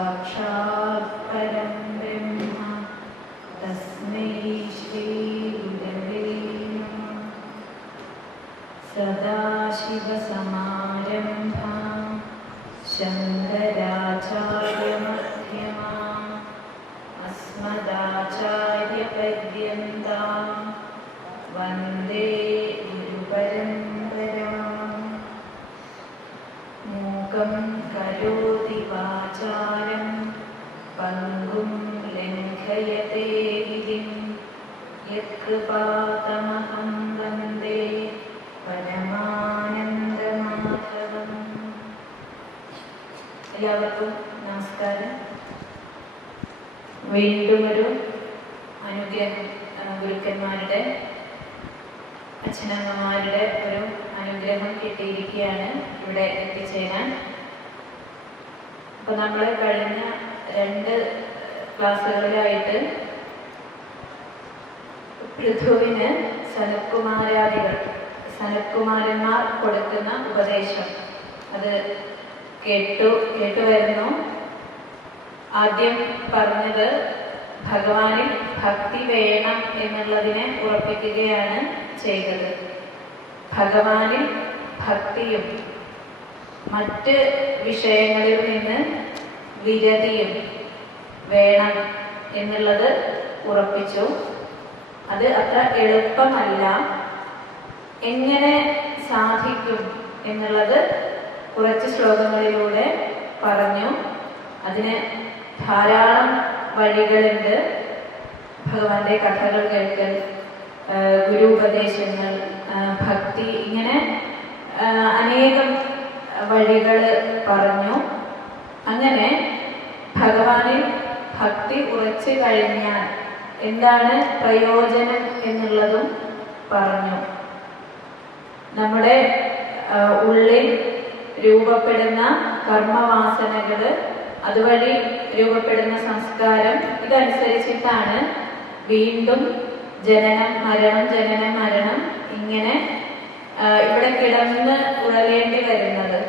साक्षात् परं ब्रह्म तस्मै श्री गुरवे नमः। सदाशिवसमारम्भां शङ्कराचार्यमध्यमाम् अस्मदाचार्यपर्यन्तां वन्दे गुरुपरम्पराम्। मूकं करोति वाचालं पङ्गुं लङ्घयते गिरिं यत्कृपातमहं वन्दे പരമാനന്ദമാധവം. എല്ലാവർക്കും നമസ്കാരം. വീണ്ടും ഒരു അനുഗ്രഹം, ഗുരുക്കന്മാരുടെ അച്ഛനമ്മമാരുടെ ഒരു അനുഗ്രഹം കിട്ടിയിരിക്കുകയാണ് ഇവിടെ എത്തിച്ചേരാൻ. അപ്പോൾ നമ്മൾ കഴിഞ്ഞ 2 ക്ലാസ്സുകളിലായിട്ട് പൃഥുവിന് സനത്കുമാരന്മാർ കൊടുക്കുന്ന ഉപദേശം അത് കേട്ടുവരുന്നു. ആദ്യം പറഞ്ഞത് ഭഗവാനിൽ ഭക്തി വേണം എന്നുള്ളതിനെ ഉറപ്പിക്കുകയാണ് ചെയ്തത്. ഭഗവാനിൽ ഭക്തിയും മറ്റ് വിഷയങ്ങളിൽ നിന്ന് വിരതിയും വേണം എന്നുള്ളത് ഉറപ്പിച്ചു. അത് അത്ര എളുപ്പമല്ല. എങ്ങനെ സാധിക്കും എന്നുള്ളത് കുറച്ച് ശ്ലോകങ്ങളിലൂടെ പറഞ്ഞു. അതിന് ധാരാളം വഴികളുണ്ട്. ഭഗവാന്റെ കഥകൾ കേൾക്കൽ, ഗുരു ഉപദേശങ്ങൾ, ഭക്തി, ഇങ്ങനെ അനേകം വഴികൾ പറഞ്ഞു. അങ്ങനെ ഭഗവാനിൽ ഭക്തി ഉറച്ചു കഴിഞ്ഞാൽ എന്താണ് പ്രയോജനം എന്നുള്ളതും പറഞ്ഞു. നമ്മുടെ ഉള്ളിൽ രൂപപ്പെടുന്ന കർമ്മവാസനകൾ, അതുവഴി രൂപപ്പെടുന്ന സംസ്കാരം, ഇതനുസരിച്ചിട്ടാണ് വീണ്ടും ജനനം മരണം ഇങ്ങനെ ഇവിടെ കിടന്ന് ഉഴലേണ്ടി വരുന്നത്.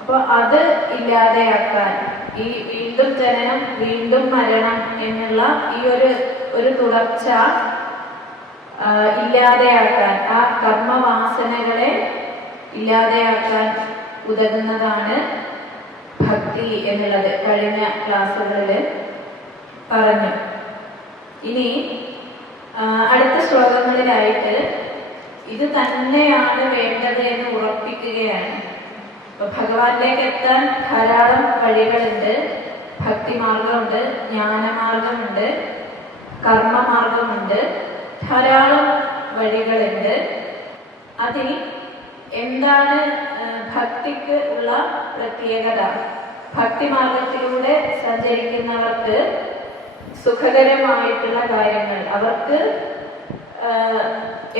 അപ്പോൾ അത് ഇല്ലാതെയാക്കാൻ, ഈ വീണ്ടും ജനനം വീണ്ടും മരണം എന്നുള്ള ഈ ഒരു തുടർച്ച ഇല്ലാതെയാക്കാൻ, ആ കർമ്മവാസനകളെ ഇല്ലാതെയാക്കാൻ ഉതകുന്നതാണ് ഭക്തി എന്നുള്ളത് കഴിഞ്ഞ ക്ലാസ്സുകളിൽ പറഞ്ഞു. ഇനി അടുത്ത ശ്ലോകങ്ങളിലായിട്ട് ഇത് തന്നെയാണ് വേണ്ടത് എന്ന് ഉറപ്പിക്കുകയാണ്. അപ്പൊ ഭഗവാനിലേക്ക് എത്താൻ ധാരാളം വഴികളുണ്ട്. ഭക്തിമാർഗമുണ്ട്, ജ്ഞാനമാർഗമുണ്ട്, കർമ്മമാർഗമുണ്ട്, ധാരാളം വഴികളുണ്ട്. അതിൽ എന്താണ് ഭക്തിക്ക് ഉള്ള പ്രത്യേകത? ഭക്തിമാർഗത്തിലൂടെ സഞ്ചരിക്കുന്നവർക്ക് സുഖകരമായിട്ടുള്ള കാര്യങ്ങൾ, അവർക്ക്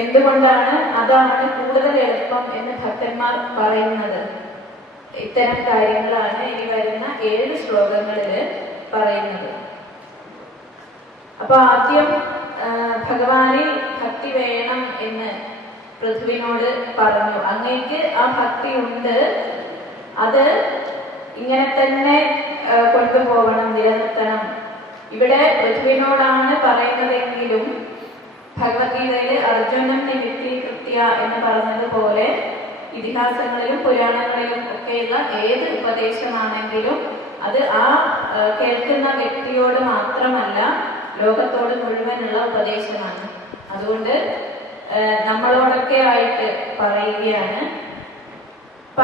എന്തുകൊണ്ടാണ് അതാണ് കൂടുതൽ എളുപ്പം എന്ന് ഭക്തന്മാർ പറയുന്നത്? ഇത്തരം കാര്യങ്ങളാണ് ഇനി വരുന്ന 7 ശ്ലോകങ്ങളിൽ പറയുന്നത്. അപ്പൊ ആദ്യം ഭഗവാനിൽ ഭക്തി വേണം എന്ന് പൃഥ്വിനോട് പറഞ്ഞു. അങ്ങേക്ക് ആ ഭക്തി ഉണ്ട്, അത് ഇങ്ങനെ തന്നെ കൊണ്ടുപോകണം, നിലനിർത്തണം. ഇവിടെ പൃഥ്വിനോടാണ് പറയുന്നതെങ്കിലും ഭഗവത്ഗീതയില് അർജുനൻ നിമിത്തീകൃത്യ എന്ന് പറഞ്ഞതുപോലെ ഇതിഹാസങ്ങളിലും പുരാണങ്ങളിലും ഒക്കെയുള്ള ഏത് ഉപദേശമാണെങ്കിലും അത് ആ കേൾക്കുന്ന വ്യക്തിയോട് മാത്രമല്ല, ലോകത്തോട് മുഴുവനുള്ള ഉപദേശമാണ്. അതുകൊണ്ട് നമ്മളോടൊക്കെ ആയിട്ട് പറയുകയാണ്.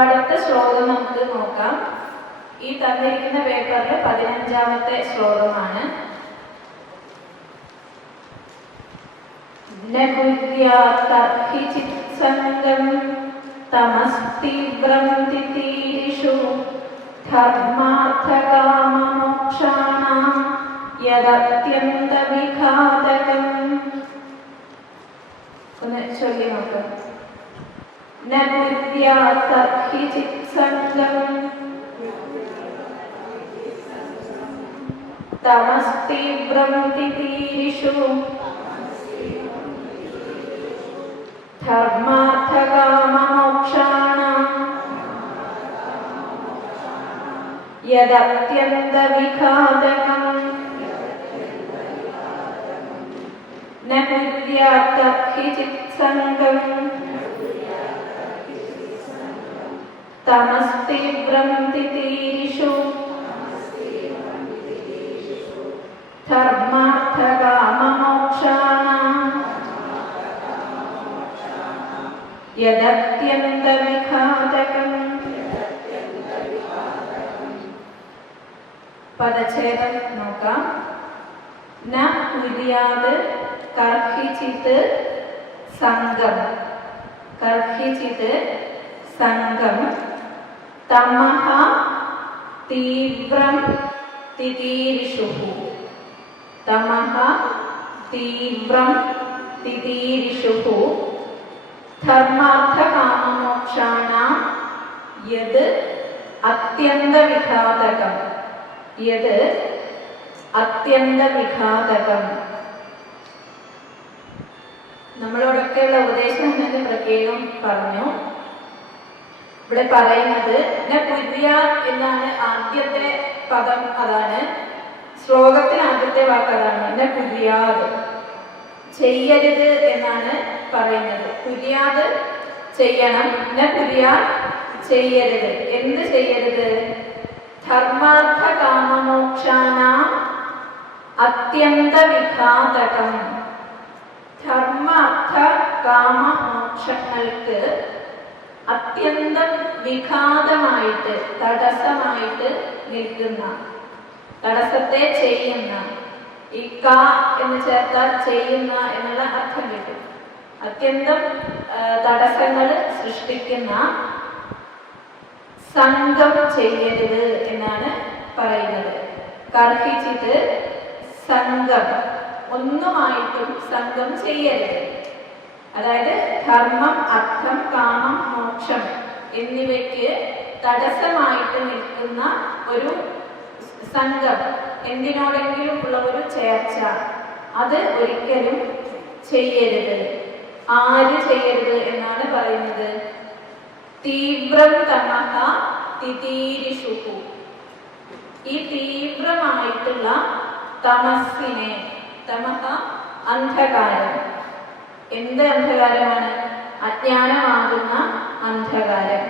അടുത്ത ശ്ലോകം നമുക്ക് നോക്കാം. ഈ തന്നിരിക്കുന്ന പേപ്പറിൽ 15ാമത്തെ ശ്ലോകമാണ്. തമസ്തീവ്രം തിതീരിഷു ധർമാർത്ഥകാമമോക്ഷാണാം യദത്യന്തവിഘാതകം. ഒന്ന് ചൊല്ലി നോക്കാം. തമസ്തീവ്രം തിതീരിഷു ധർമാർത്ഥകാമമോക്ഷാണാം യദത്യന്തവിഘാതകം ന കുര്യാത് കർഹിചിത് സംഗം തമസ്തീവ്രം തിതീരിഷു ധർമാർത്ഥകാമമോക്ഷാണാം യദത്യന്തവിഘാതകം. പദച്ഛേദം നോക്കാം. ന കുര്യാത് കർഹിചിത് സംഗം. കർഹിചിത് സംഗം. തമഃ തീവ്രം തിതീരിഷുഃ. തമഃ തീവ്രം തിതീരിഷുഃ ധർമാർത്ഥകാമമോക്ഷാണാം യത് അത്യന്തവിഘാതകം. യത് അത്യന്തവിഘാതകം. നമ്മളോടൊക്കെയുള്ള ഉപദേശം എന്ന് പ്രത്യേകം പറഞ്ഞു. ഇവിടെ പറയുന്നത് ന കുര്യാത് എന്നാണ് ആദ്യത്തെ പദം. അതാണ് ശ്ലോകത്തിൽ ആദ്യത്തെ വാക്ക്. അതാണ് ന കുര്യാത്, ചെയ്യരുത് എന്നാണ് പറയുന്നത്. കുര്യാത് ചെയ്യണം, ന കുര്യാത് ചെയ്യരുത്. എന്ത് ചെയ്യരുത്? ധർമാർത്ഥ കാമമോക്ഷാണാം അത്യന്തവിഘാതകം. ധർമാർത്ഥ കാമമോക്ഷങ്ങൾക്ക് അത്യന്തം വിഘാതമായിട്ട്, തടസ്സമായിട്ട് നിൽക്കുന്ന, തടസ്സത്തെ ചെയ്യുന്ന, ഈ ക എന്ന് ചേർത്താൽ ചെയ്യുന്ന എന്നുള്ള അർത്ഥം കിട്ടും. അത്യന്തം തടസ്സങ്ങൾ സൃഷ്ടിക്കുന്ന സംഘം ചെയ്യരുത് എന്നാണ് പറയുന്നത്. കർഹിച്ചിട്ട് സംഘം, ഒന്നുമായിട്ടും സംഘം ചെയ്യരുത്. അതായത് ധർമ്മം, അർത്ഥം, കാമം, മോക്ഷം എന്നിവയ്ക്ക് തടസ്സമായിട്ട് നിൽക്കുന്ന ഒരു സംഘം, എന്തിനോടെങ്കിലും ഉള്ള ഒരു ചേർച്ച, അത് ഒരിക്കലും ചെയ്യരുത്. ആര് ചെയ്യരുത് എന്നാണ് പറയുന്നത്? തീവ്രം തമഃ തിതീരിഷുഃ. ഈ തീവ്രമായിട്ടുള്ള തമസ്സിനെ, തമഃ അന്ധകാരം. എന്ത് അന്ധകാരമാണ്? അജ്ഞാനമാകുന്ന അന്ധകാരം.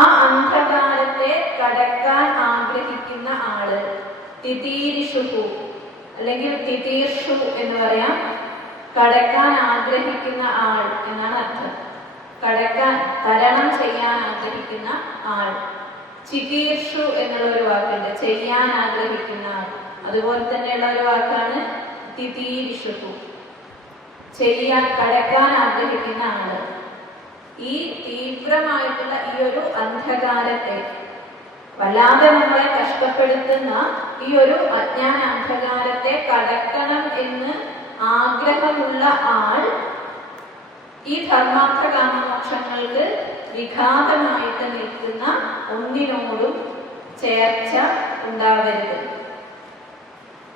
ആ അന്ധകാരത്തെ കടക്കാൻ ആഗ്രഹിക്കുന്ന ആള് തിതീരിഷുഃ, അല്ലെങ്കിൽ തിതീർഷു എന്ന് പറയാം. കടക്കാൻ ആഗ്രഹിക്കുന്ന ആൾ എന്നാണ് അർത്ഥം. കടക്കാൻ, തരണം ചെയ്യാൻ ആഗ്രഹിക്കുന്ന ആൾ. ചികീർഷു എന്നുള്ള ഒരു വാക്കുണ്ട്, ചെയ്യാൻ ആഗ്രഹിക്കുന്ന ആൾ. അതുപോലെ തന്നെയുള്ള ഒരു വാക്കാണ് തിതീരിഷു, ചെയ്യാൻ, കടക്കാൻ ആഗ്രഹിക്കുന്ന ആള്. ഈ തീവ്രമായിട്ടുള്ള ഈ ഒരു അന്ധകാരത്തെ, വല്ലാതെ നമ്മളെ കഷ്ടപ്പെടുത്തുന്ന ഈ ഒരു അജ്ഞാന അന്ധകാരത്തെ കടക്കണം എന്ന് ആഗ്രഹമുള്ള ആൾ ഈ ധർമാർത്ഥ കാമമോക്ഷങ്ങൾക്ക് വിഘാതമായിട്ട് നിൽക്കുന്ന ഒന്നിനോടും ചേർച്ച ഉണ്ടാവരുത്.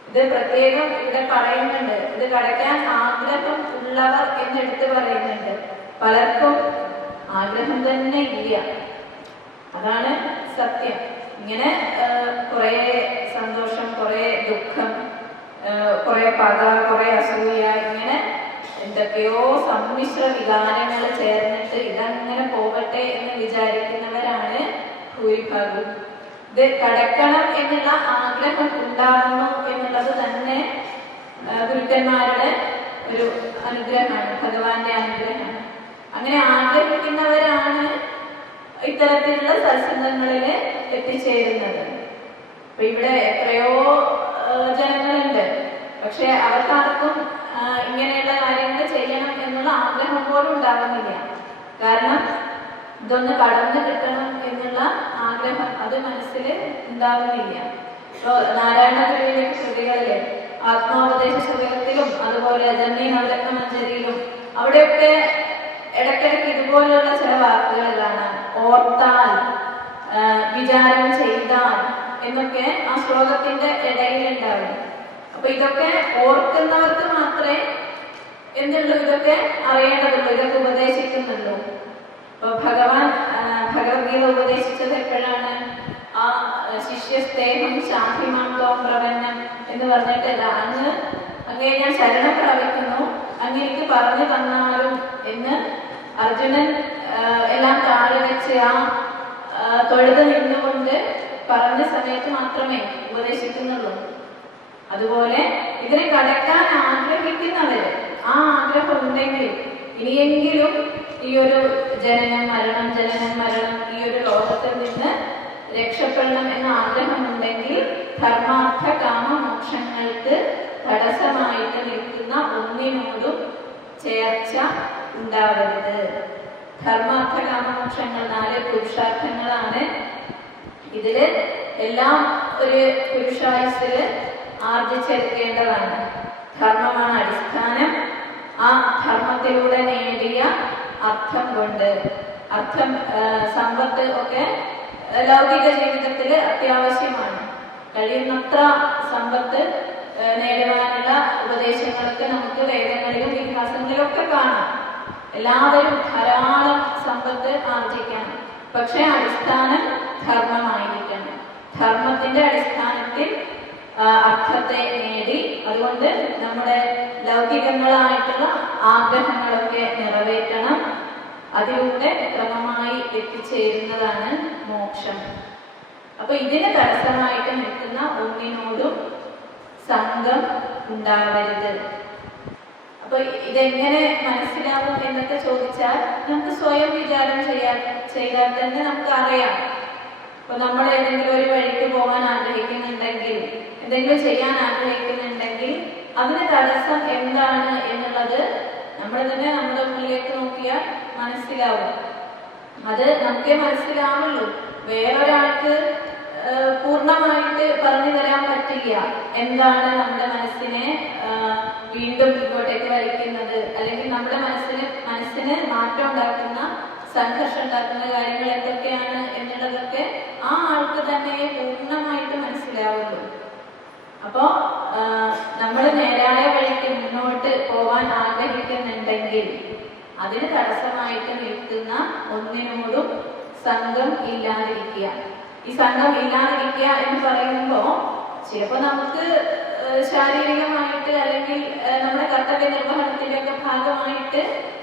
ഇത് പ്രത്യേകം ഇവിടെ പറയുന്നുണ്ട്. ഇത് കടക്കാൻ ആഗ്രഹം ഉള്ളവർ എന്നെടുത്ത് പറയുന്നുണ്ട്. പലർക്കും ആഗ്രഹം തന്നെ ഇല്ല, അതാണ് സത്യം. ഇങ്ങനെ കുറെ സന്തോഷം, കുറെ ദുഃഖം, കുറെ പക, കുറെ അസൂയ, ഇങ്ങനെ എന്തൊക്കെയോ സമ്മിശ്ര വികാരങ്ങൾ ചേർന്നിട്ട് ഇതങ്ങനെ പോകട്ടെ എന്ന് വിചാരിക്കുന്നവരാണ് ഭൂരിഭാഗം. ഇത് കടക്കണം എന്നുള്ള ആഗ്രഹം ഉണ്ടാകുന്നു എന്നുള്ളത് തന്നെ ഗുരുക്കന്മാരുടെ ഒരു അനുഗ്രഹമാണ്, ഭഗവാന്റെ അനുഗ്രഹമാണ്. അങ്ങനെ ആഗ്രഹിക്കുന്നവരാണ് ഇത്തരത്തിലുള്ള സത്സംഗങ്ങളിൽ എത്തിച്ചേരുന്നത്. അപ്പൊ ഇവിടെ എത്രയോ ജനങ്ങളുണ്ട്, പക്ഷെ അവർക്കാർക്കും ഇങ്ങനെയുള്ള കാര്യങ്ങൾ ചെയ്യണം എന്നുള്ള ആഗ്രഹം പോലും ഉണ്ടാകുന്നില്ല. കാരണം ഇതൊന്ന് കടന്നു കിട്ടണം എന്നുള്ള ആഗ്രഹം അത് മനസ്സിൽ ഉണ്ടാകുന്നില്ല. ഇപ്പോ നാരായണ ഗുരുവിന്റെ കൃതികളില്, ആത്മോപദേശ ശതകത്തിലും അതുപോലെ ജന്മി നവരത്ന മഞ്ജരിയിലും അവിടെയൊക്കെ ഇടയ്ക്കിടയ്ക്ക് ഇതുപോലുള്ള ചില വാക്കുകൾ കാണാം. ഓർത്താൽ, വിചാരം ചെയ്താൽ എന്നൊക്കെ ആ ശ്ലോകത്തിന്റെ ഇടയിലുണ്ടാവും. അപ്പൊ ഇതൊക്കെ ഓർക്കുന്നവർക്ക് മാത്രമേ എന്തുള്ളൂ, ഇതൊക്കെ അറിയേണ്ടതുള്ളൂ, ഇതൊക്കെ ഉപദേശിക്കുന്നുള്ളൂ. അപ്പൊ ഭഗവാൻ ഭഗവത്ഗീത ഉപദേശിച്ചത് എപ്പോഴാണ്? ആ ശിഷ്യസ്തേഹം ശാന്തിമാം തോം പ്രപന്നം എന്ന് പറഞ്ഞിട്ടല്ല, അങ്ങേ ഞാൻ ശരണം പ്രാപിക്കുന്നു, അങ്ങേക്ക് പറഞ്ഞു തന്നാലും എന്ന് അർജുനൻ എല്ലാം താഴെ വെച്ച് തൊഴുത് നിന്നുകൊണ്ട് പറഞ്ഞ സമയത്ത് മാത്രമേ ഉപദേശിക്കുന്നുള്ളൂ. അതുപോലെ ഇതിനെ കടക്കാൻ ആഗ്രഹിക്കുന്നവര് ആ ആഗ്രഹം ഉണ്ടെങ്കിൽ ഇനിയെങ്കിലും ഈ ഒരു ജനനം മരണം ഈ ഒരു ലോകത്തിൽ നിന്ന് രക്ഷപ്പെടണം എന്ന ആഗ്രഹമുണ്ടെങ്കിൽ ധർമാർത്ഥ കാമ മോക്ഷങ്ങൾക്ക് തടസ്സമായിട്ട് നിൽക്കുന്ന ഒന്നിനോടും ചേർച്ച ഉണ്ടാവരുത്. ധർമാർത്ഥ കാമമോക്ഷങ്ങൾ 4 പുരുഷാർത്ഥങ്ങളാണ്. ഇതില് എല്ലാം ഒരു പുരുഷായുസ്സില് ആർജിച്ചെടുക്കേണ്ടതാണ്. ധർമ്മമാണ് അടിസ്ഥാനം. ആ ധർമ്മത്തിലൂടെ നേടിയ അർത്ഥം കൊണ്ട് സമ്പത്ത് ഒക്കെ ലൗകിക ജീവിതത്തിൽ അത്യാവശ്യമാണ്. കഴിയുന്നത്ര സമ്പത്ത് നേടുവാനുള്ള ഉപദേശങ്ങളൊക്കെ നമുക്ക് വേദങ്ങളിലും ഇതിഹാസങ്ങളിലും ഒക്കെ കാണാം. എല്ലാവരും ധാരാളം സമ്പത്ത് ആർജിക്കണം. പക്ഷെ അടിസ്ഥാനം ധർമ്മമായിരിക്കണം. ധർമ്മത്തിന്റെ അടിസ്ഥാനത്തിൽ അർത്ഥത്തെ നേടി അതുകൊണ്ട് നമ്മുടെ ലൗകികങ്ങളായിട്ടുള്ള ആഗ്രഹങ്ങളൊക്കെ നിറവേറ്റണം. അതിലൂടെ ക്രമമായി എത്തിച്ചേരുന്നതാണ് മോക്ഷം. അപ്പൊ ഇതിന് തടസ്സമായിട്ട് നിൽക്കുന്ന ഒന്നിനോടും സംഘം ഉണ്ടാവരുത്. അപ്പൊ ഇതെങ്ങനെ മനസ്സിലാവും എന്നൊക്കെ ചോദിച്ചാൽ നമുക്ക് സ്വയം വിചാരം ചെയ്താൽ തന്നെ നമുക്ക് അറിയാം. അപ്പൊ നമ്മൾ ഏതെങ്കിലും ഒരു വഴിക്ക് പോകാൻ ആഗ്രഹിക്കുന്നുണ്ടെങ്കിൽ, എന്തെങ്കിലും ചെയ്യാൻ ആഗ്രഹിക്കുന്നുണ്ടെങ്കിൽ അതിന് തടസ്സം എന്താണ് എന്നുള്ളത് നമ്മൾ തന്നെ നമ്മുടെ ഉള്ളിലേക്ക് നോക്കിയാൽ മനസ്സിലാവും. അത് നമുക്കേ മനസ്സിലാവുള്ളൂ. വേറൊരാൾക്ക് പൂർണ്ണമായിട്ട് പറഞ്ഞു തരാൻ പറ്റില്ല എന്താണ് നമ്മുടെ മനസ്സിനെ വീണ്ടും ഇങ്ങോട്ടേക്ക് വലിക്കുന്നത്, അല്ലെങ്കിൽ നമ്മുടെ മനസ്സിന് മാറ്റം ഉണ്ടാക്കുന്ന, സംഘർഷം ഉണ്ടാക്കുന്ന കാര്യങ്ങൾ എന്തൊക്കെയാണ് എന്നുള്ളതൊക്കെ ആ ആൾക്ക് തന്നെ പൂർണ്ണമായിട്ട് മനസ്സിലാവുള്ളൂ. അപ്പോ നമ്മൾ നേരായ വഴിക്ക് മുന്നോട്ട് പോവാൻ ആഗ്രഹിക്കുന്നുണ്ടെങ്കിൽ അതിന് തടസ്സമായിട്ട് നിൽക്കുന്ന ഒന്നിനോടും സംഘം ഇല്ലാതിരിക്കുക. ഈ സംഘം ഇല്ലാതിരിക്കുക എന്ന് പറയുമ്പോൾ ചിലപ്പോൾ നമുക്ക് ശാരീരികമായിട്ട് അല്ലെങ്കിൽ നമ്മുടെ കർത്തവ്യ നിർവഹണത്തിന്റെ ഒക്കെ ഭാഗമായിട്ട്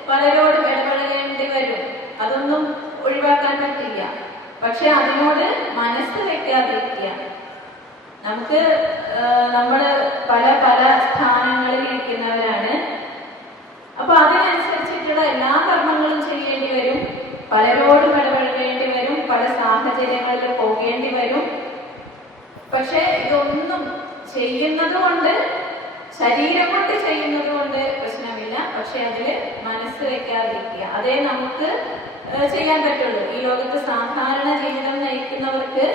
പലരോടും ഇടപെടേണ്ടി വരും. അതൊന്നും ഒഴിവാക്കാൻ പറ്റില്ല. പക്ഷെ അതിനോട് മനസ്സ് വെക്കാതിരിക്കുക. നമുക്ക് നമ്മള് പല സ്ഥാനങ്ങളിൽ ഇരിക്കുന്നവരാണ്. അപ്പൊ അതിനനുസരിച്ചിട്ടുള്ള എല്ലാ കർമ്മങ്ങളും ചെയ്യേണ്ടി വരും. പലരോടും ഇടപെടേണ്ടി വരും. പല സാഹചര്യങ്ങളിൽ പോകേണ്ടി വരും. പക്ഷെ ഇതൊന്നും ചെയ്യുന്നത് കൊണ്ട്, ശരീരം കൊണ്ട് ചെയ്യുന്നത് കൊണ്ട് പ്രശ്നമില്ല. പക്ഷെ അതില് മനസ്സ് വെക്കാതിരിക്കുക. അതേ നമുക്ക് ചെയ്യാൻ പറ്റുള്ളൂ. ഈ ലോകത്ത് സാധാരണ ജീവിതം നയിക്കുന്നവർക്ക്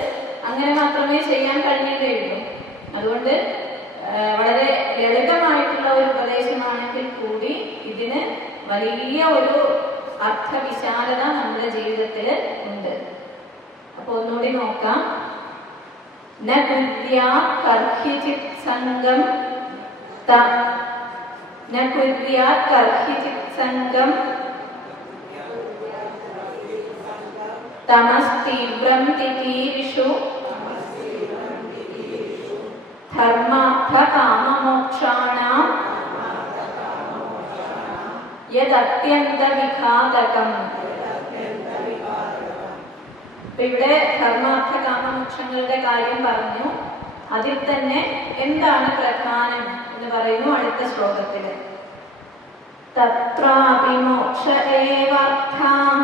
അങ്ങനെ മാത്രമേ ചെയ്യാൻ കഴിയുകയുള്ളൂ. അതുകൊണ്ട് വളരെ ലളിതമായിട്ടുള്ള ഒരു ഉപദേശമാണെങ്കിൽ കൂടി ഇതിന് വലിയ ഒരു അർത്ഥവിശാലത നമ്മുടെ ജീവിതത്തിൽ ഉണ്ട്. അപ്പൊ ഒന്നുകൂടി നോക്കാം. സംഘം തമസ്തീവ്രം തിതീരിഷു ധർമാർത്ഥ കാമമോക്ഷാണാം യദത്യന്ത വിഘാതകം. ഇവിടെ ധർമാർത്ഥ കാമമോക്ഷങ്ങളുടെ കാര്യം പറഞ്ഞു. അതിൽ തന്നെ എന്താണ് പ്രധാനം എന്ന് പറയുന്നു അടുത്ത ശ്ലോകത്തില്. തത്രാപി മോക്ഷ ഏവാർത്ഥാം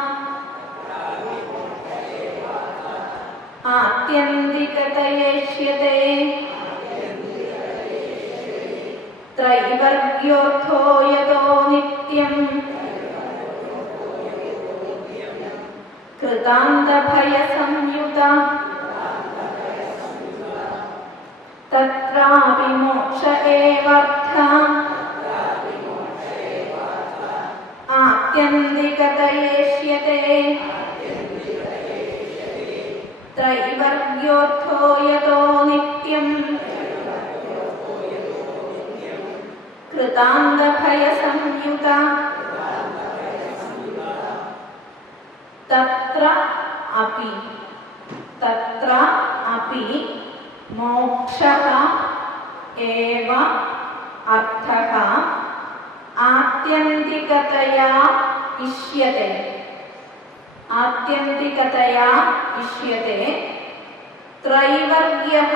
ആത്യന്തികതയേഷ്യതേ ത്രൈവർഗ്യോർത്ഥോ യതോ നിത്യം കൃതാന്തഭയസംയുത തത്രാപി മോക്ഷ ഏവാർത്ഥാം ആത്യന്തികതയേഷ്യതേ ത്രൈവർഗ്യോർത്ഥോ യതോ നിത്യം കൃതാന്തഭയസംയുത തത്ര അപി अपि मोक्षः एव अर्थः आत्यन्तिकतया इष्यते त्रैवर्ग्यः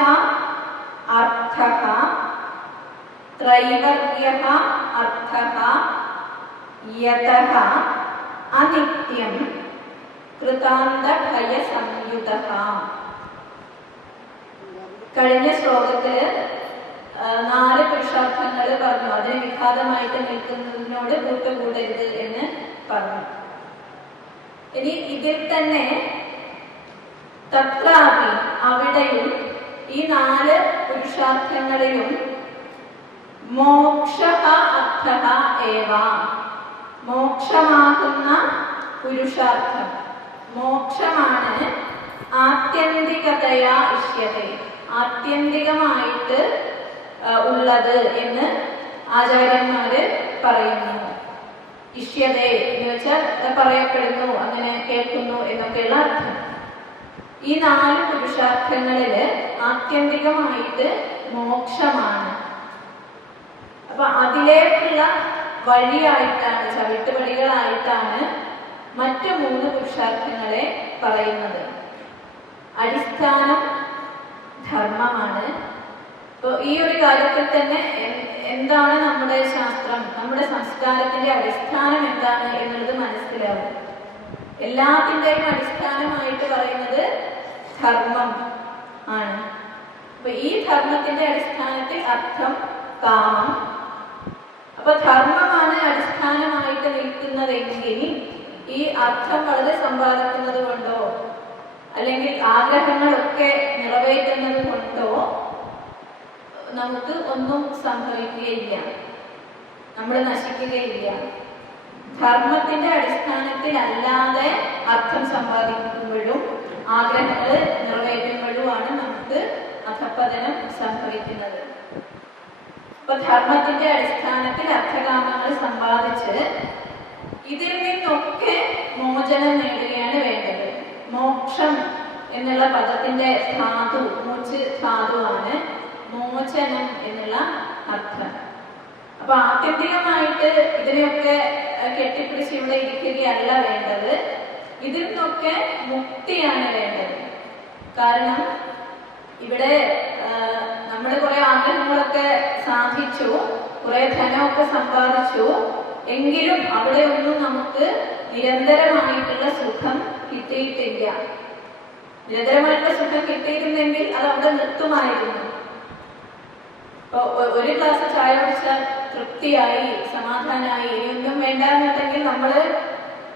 अर्थः यतः अनित्यं कृतान्तभयसंयुतः. കഴിഞ്ഞ ശ്ലോകത്തിൽ 4 പുരുഷാർത്ഥങ്ങൾ പറഞ്ഞു. അതിന് വിഘാതമായിട്ട് നിൽക്കുന്നതിനോട് കൂട്ടുകൂടരുത് എന്ന് പറഞ്ഞു. ഇനി ഇതിൽ തന്നെ തത്രാപി അവിടെയും ഈ 4 പുരുഷാർത്ഥങ്ങളിലും മോക്ഷഃ അർത്ഥഃ ഏവ മോക്ഷമാകുന്ന പുരുഷാർത്ഥം മോക്ഷമാണ് ആത്യന്തികതയാ ഇഷ്യത്തെ ആത്യന്തികമായിട്ട് ഉള്ളത് എന്ന് ആചാര്യന്മാര് പറയുന്നു. ഇഷ്യതേ എന്ന് വെച്ചാൽ പറയപ്പെടുന്നു, അങ്ങനെ കേൾക്കുന്നു എന്നൊക്കെയുള്ള അർത്ഥം. ഈ 4 പുരുഷാർത്ഥങ്ങളില് ആത്യന്തികമായിട്ട് മോക്ഷമാണ്. അപ്പൊ അതിലേക്കുള്ള വഴിയായിട്ടാണ്, ചവിട്ടുപടികളായിട്ടാണ് മറ്റു 3 പുരുഷാർത്ഥങ്ങളെ പറയുന്നത്. അടിസ്ഥാനം ധർമ്മമാണ്. അപ്പോൾ ഈ ഒരു കാര്യത്തിൽ തന്നെ എന്താണ് നമ്മുടെ ശാസ്ത്രം, നമ്മുടെ സംസ്കാരത്തിന്റെ അടിസ്ഥാനം എന്താണ് എന്നുള്ളത് മനസ്സിലാവും. എല്ലാത്തിൻ്റെയും അടിസ്ഥാനമായിട്ട് പറയുന്നത് ധർമ്മം ആണ്. അപ്പൊ ഈ ധർമ്മത്തിന്റെ അടിസ്ഥാനത്തിൽ അർത്ഥം, കാമം. അപ്പൊ ധർമ്മമാണ് അടിസ്ഥാനമായിട്ട് നിൽക്കുന്നതെങ്കിൽ ഈ അർത്ഥം വളരെ സമ്പാദിക്കുന്നത് കൊണ്ടോ അല്ലെങ്കിൽ ആഗ്രഹങ്ങളൊക്കെ നിറവേറ്റുന്നത് കൊണ്ടോ നമുക്ക് ഒന്നും സംഭവിക്കുകയില്ല, നമ്മൾ നശിക്കുകയില്ല. ധർമ്മത്തിന്റെ അടിസ്ഥാനത്തിൽ അല്ലാതെ അർത്ഥം സമ്പാദിക്കുമ്പോഴും ആഗ്രഹങ്ങൾ നിറവേറ്റുമ്പോഴുമാണ് നമുക്ക് അധപ്പതനം സംഭവിക്കുന്നത്. അപ്പൊ ധർമ്മത്തിന്റെ അടിസ്ഥാനത്തിൽ അർത്ഥകാമങ്ങൾ സമ്പാദിച്ച് ഇതിൽ നിന്നൊക്കെ മോചനം നേടുകയാണ് വേണ്ടത്. മോക്ഷം എന്നുള്ള പദത്തിന്റെ ധാതു മൂച്ച് ധാതുവാണ് മോചനം എന്നുള്ള അർത്ഥം. അപ്പൊ ആത്യന്തികമായിട്ട് ഇതിനെയൊക്കെ കെട്ടിപ്പിടിച്ച് ഇവിടെ ഇരിക്കുകയല്ല വേണ്ടത്, ഇതിൽ നിന്നൊക്കെ മുക്തിയാണ് വേണ്ടത്. കാരണം ഇവിടെ നമ്മൾ കുറെ ആഗ്രഹങ്ങളൊക്കെ സാധിച്ചു, കുറെ ധനമൊക്കെ സമ്പാദിച്ചു, എങ്കിലും അവിടെ ഒന്നും നമുക്ക് നിരന്തരമായിട്ടുള്ള സുഖം കിട്ടിയിട്ടില്ല. നിരന്തരമായിട്ടുള്ള സുഖം കിട്ടിയിരുന്നെങ്കിൽ അത് അവിടെ നിർത്തുമായിരുന്നു. ഒരു ഗ്ലാസ് ചായ കുടിച്ചാൽ തൃപ്തിയായി, സമാധാനമായി, ഇനിയൊന്നും വേണ്ടാന്നുണ്ടെങ്കിൽ നമ്മള്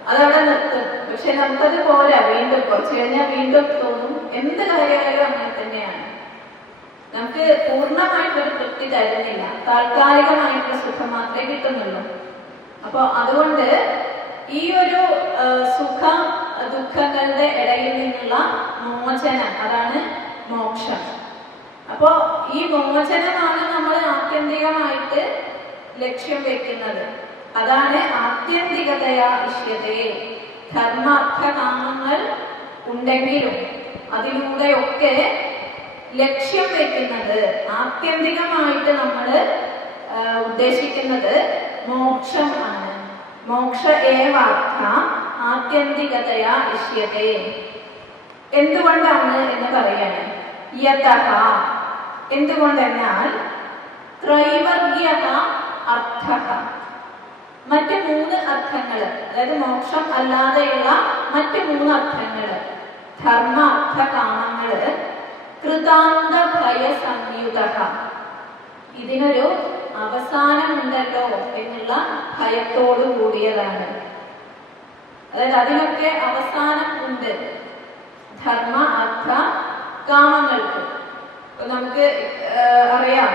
അതവിടെ നിർത്തും. പക്ഷെ നമുക്കത് പോരാ, വീണ്ടും കുറച്ച് കഴിഞ്ഞാൽ വീണ്ടും തോന്നും. എന്ത് കാര്യമായാലും അങ്ങനെ തന്നെയാണ്. നമുക്ക് പൂർണ്ണമായിട്ടൊരു തൃപ്തി തരുന്നില്ല, താൽക്കാലികമായിട്ടുള്ള സുഖം മാത്രമേ കിട്ടുന്നുള്ളൂ. അപ്പൊ അതുകൊണ്ട് ഈ ഒരു സുഖ ദുഃഖങ്ങളുടെ ഇടയിൽ നിന്നുള്ള മോചനം, അതാണ് മോക്ഷം. അപ്പോ ഈ മോചനമാണ് നമ്മൾ ആത്യന്തികമായിട്ട് ലക്ഷ്യം വെക്കുന്നത്. അതാണ് ആത്യന്തികതയാ ഇഷ്യതേ. ധർമാർത്ഥ കാമങ്ങൾ ഉണ്ടെങ്കിലും അതിലൂടെയൊക്കെ ലക്ഷ്യം വെക്കുന്നത്, ആത്യന്തികമായിട്ട് നമ്മൾ ഉദ്ദേശിക്കുന്നത് മോക്ഷം ആണ്. മോക്ഷ ഏവാർത്ഥ ആത്യന്തികതയാ ഇഷ്യതേ. എന്തുകൊണ്ടാണ് എന്ന് പറയാണ്. യതഃ എന്തുകൊണ്ടെന്നാൽ ത്രൈവർഗ്യഃ അർത്ഥഃ മറ്റ് 3 അർത്ഥങ്ങൾ, അതായത് മോക്ഷം അല്ലാതെയുള്ള മറ്റ് 3 അർത്ഥങ്ങൾ, ധർമ്മ അർത്ഥ കാമങ്ങള് കൃതാന്ത ഭയ സംയുതഃ ഇതിനൊരു അവസാനമുണ്ടല്ലോ എന്നുള്ള ഭയത്തോടു കൂടിയതാണ്. അതായത് അതിനൊക്കെ അവസാനം ഉണ്ട്, ധർമ്മ അർത്ഥ കാമങ്ങൾക്ക്. നമുക്ക് അറിയാം,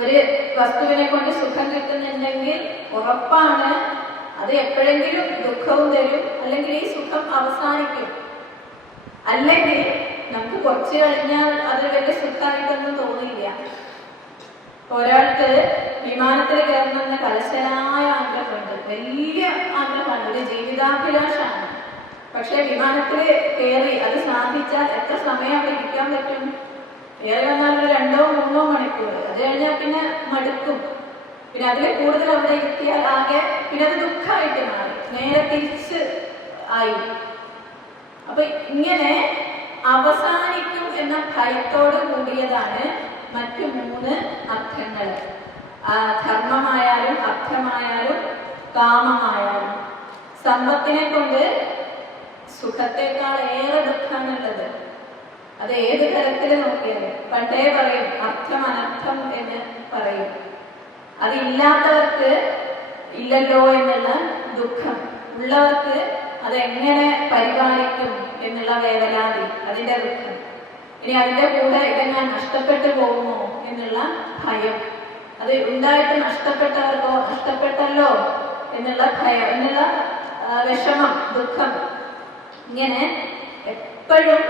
ഒരു വസ്തുവിനെ കൊണ്ട് സുഖം കിട്ടുന്നുണ്ടെങ്കിൽ ഉറപ്പാണ് അത് എപ്പോഴെങ്കിലും ദുഃഖവും തരും, അല്ലെങ്കിൽ ഈ സുഖം അവസാനിക്കും. അല്ലെങ്കിൽ നമുക്ക് കുറച്ച് കഴിഞ്ഞാൽ അത് വലിയ സുഖമായിട്ടൊന്നും തോന്നില്ല. ഒരാൾക്ക് വിമാനത്തിൽ കയറണമെന്ന കലശലായ ആഗ്രഹമുണ്ട്, വലിയ ആഗ്രഹമാണ്, ഒരു ജീവിതാഭിലാഷമാണ്. പക്ഷെ വിമാനത്തിൽ കയറി അത് സാധിച്ചാൽ എത്ര സമയം അവിടെ ഇരിക്കാൻ പറ്റും? ഏറെ വന്നാൽ 2-3 മണിക്കൂർ. അത് കഴിഞ്ഞാൽ പിന്നെ മടുക്കും. പിന്നെ അതിൽ കൂടുതൽ അവിടെ എത്തിയാൽ ആകെ പിന്നെ അത് ദുഃഖമായിട്ട് മാറി, നേരെ തിരിച്ച് ആയി. അപ്പൊ ഇങ്ങനെ അവസാനിക്കും എന്ന ഭയത്തോട് കൂടിയതാണ് മറ്റു 3 അർത്ഥങ്ങൾ. ധർമ്മമായാലും അർത്ഥമായാലും കാമമായാലും. സമ്പത്തിനെ കൊണ്ട് സുഖത്തെക്കാൾ ഏറെ ദുഃഖമാണുള്ളത്. അത് ഏത് തരത്തിൽ നോക്കിയാലും പണ്ടേ പറയും അർത്ഥം അനർത്ഥം എന്ന് പറയും. അതില്ലാത്തവർക്ക് ഇല്ലല്ലോ എന്നുള്ള ദുഃഖം, ഉള്ളവർക്ക് അതെങ്ങനെ പരിപാലിക്കും എന്നുള്ള വേവലാതി, അതിന്റെ ദുഃഖം. ഇനി അതിന്റെ കൂടെ ഇതെങ്ങനെ നഷ്ടപ്പെട്ടു പോകുമോ എന്നുള്ള ഭയം, അത് ഉണ്ടായിട്ട് നഷ്ടപ്പെട്ടല്ലോ എന്നുള്ള ഭയം, എന്നുള്ള വിഷമം, ദുഃഖം. ഇങ്ങനെ എപ്പോഴും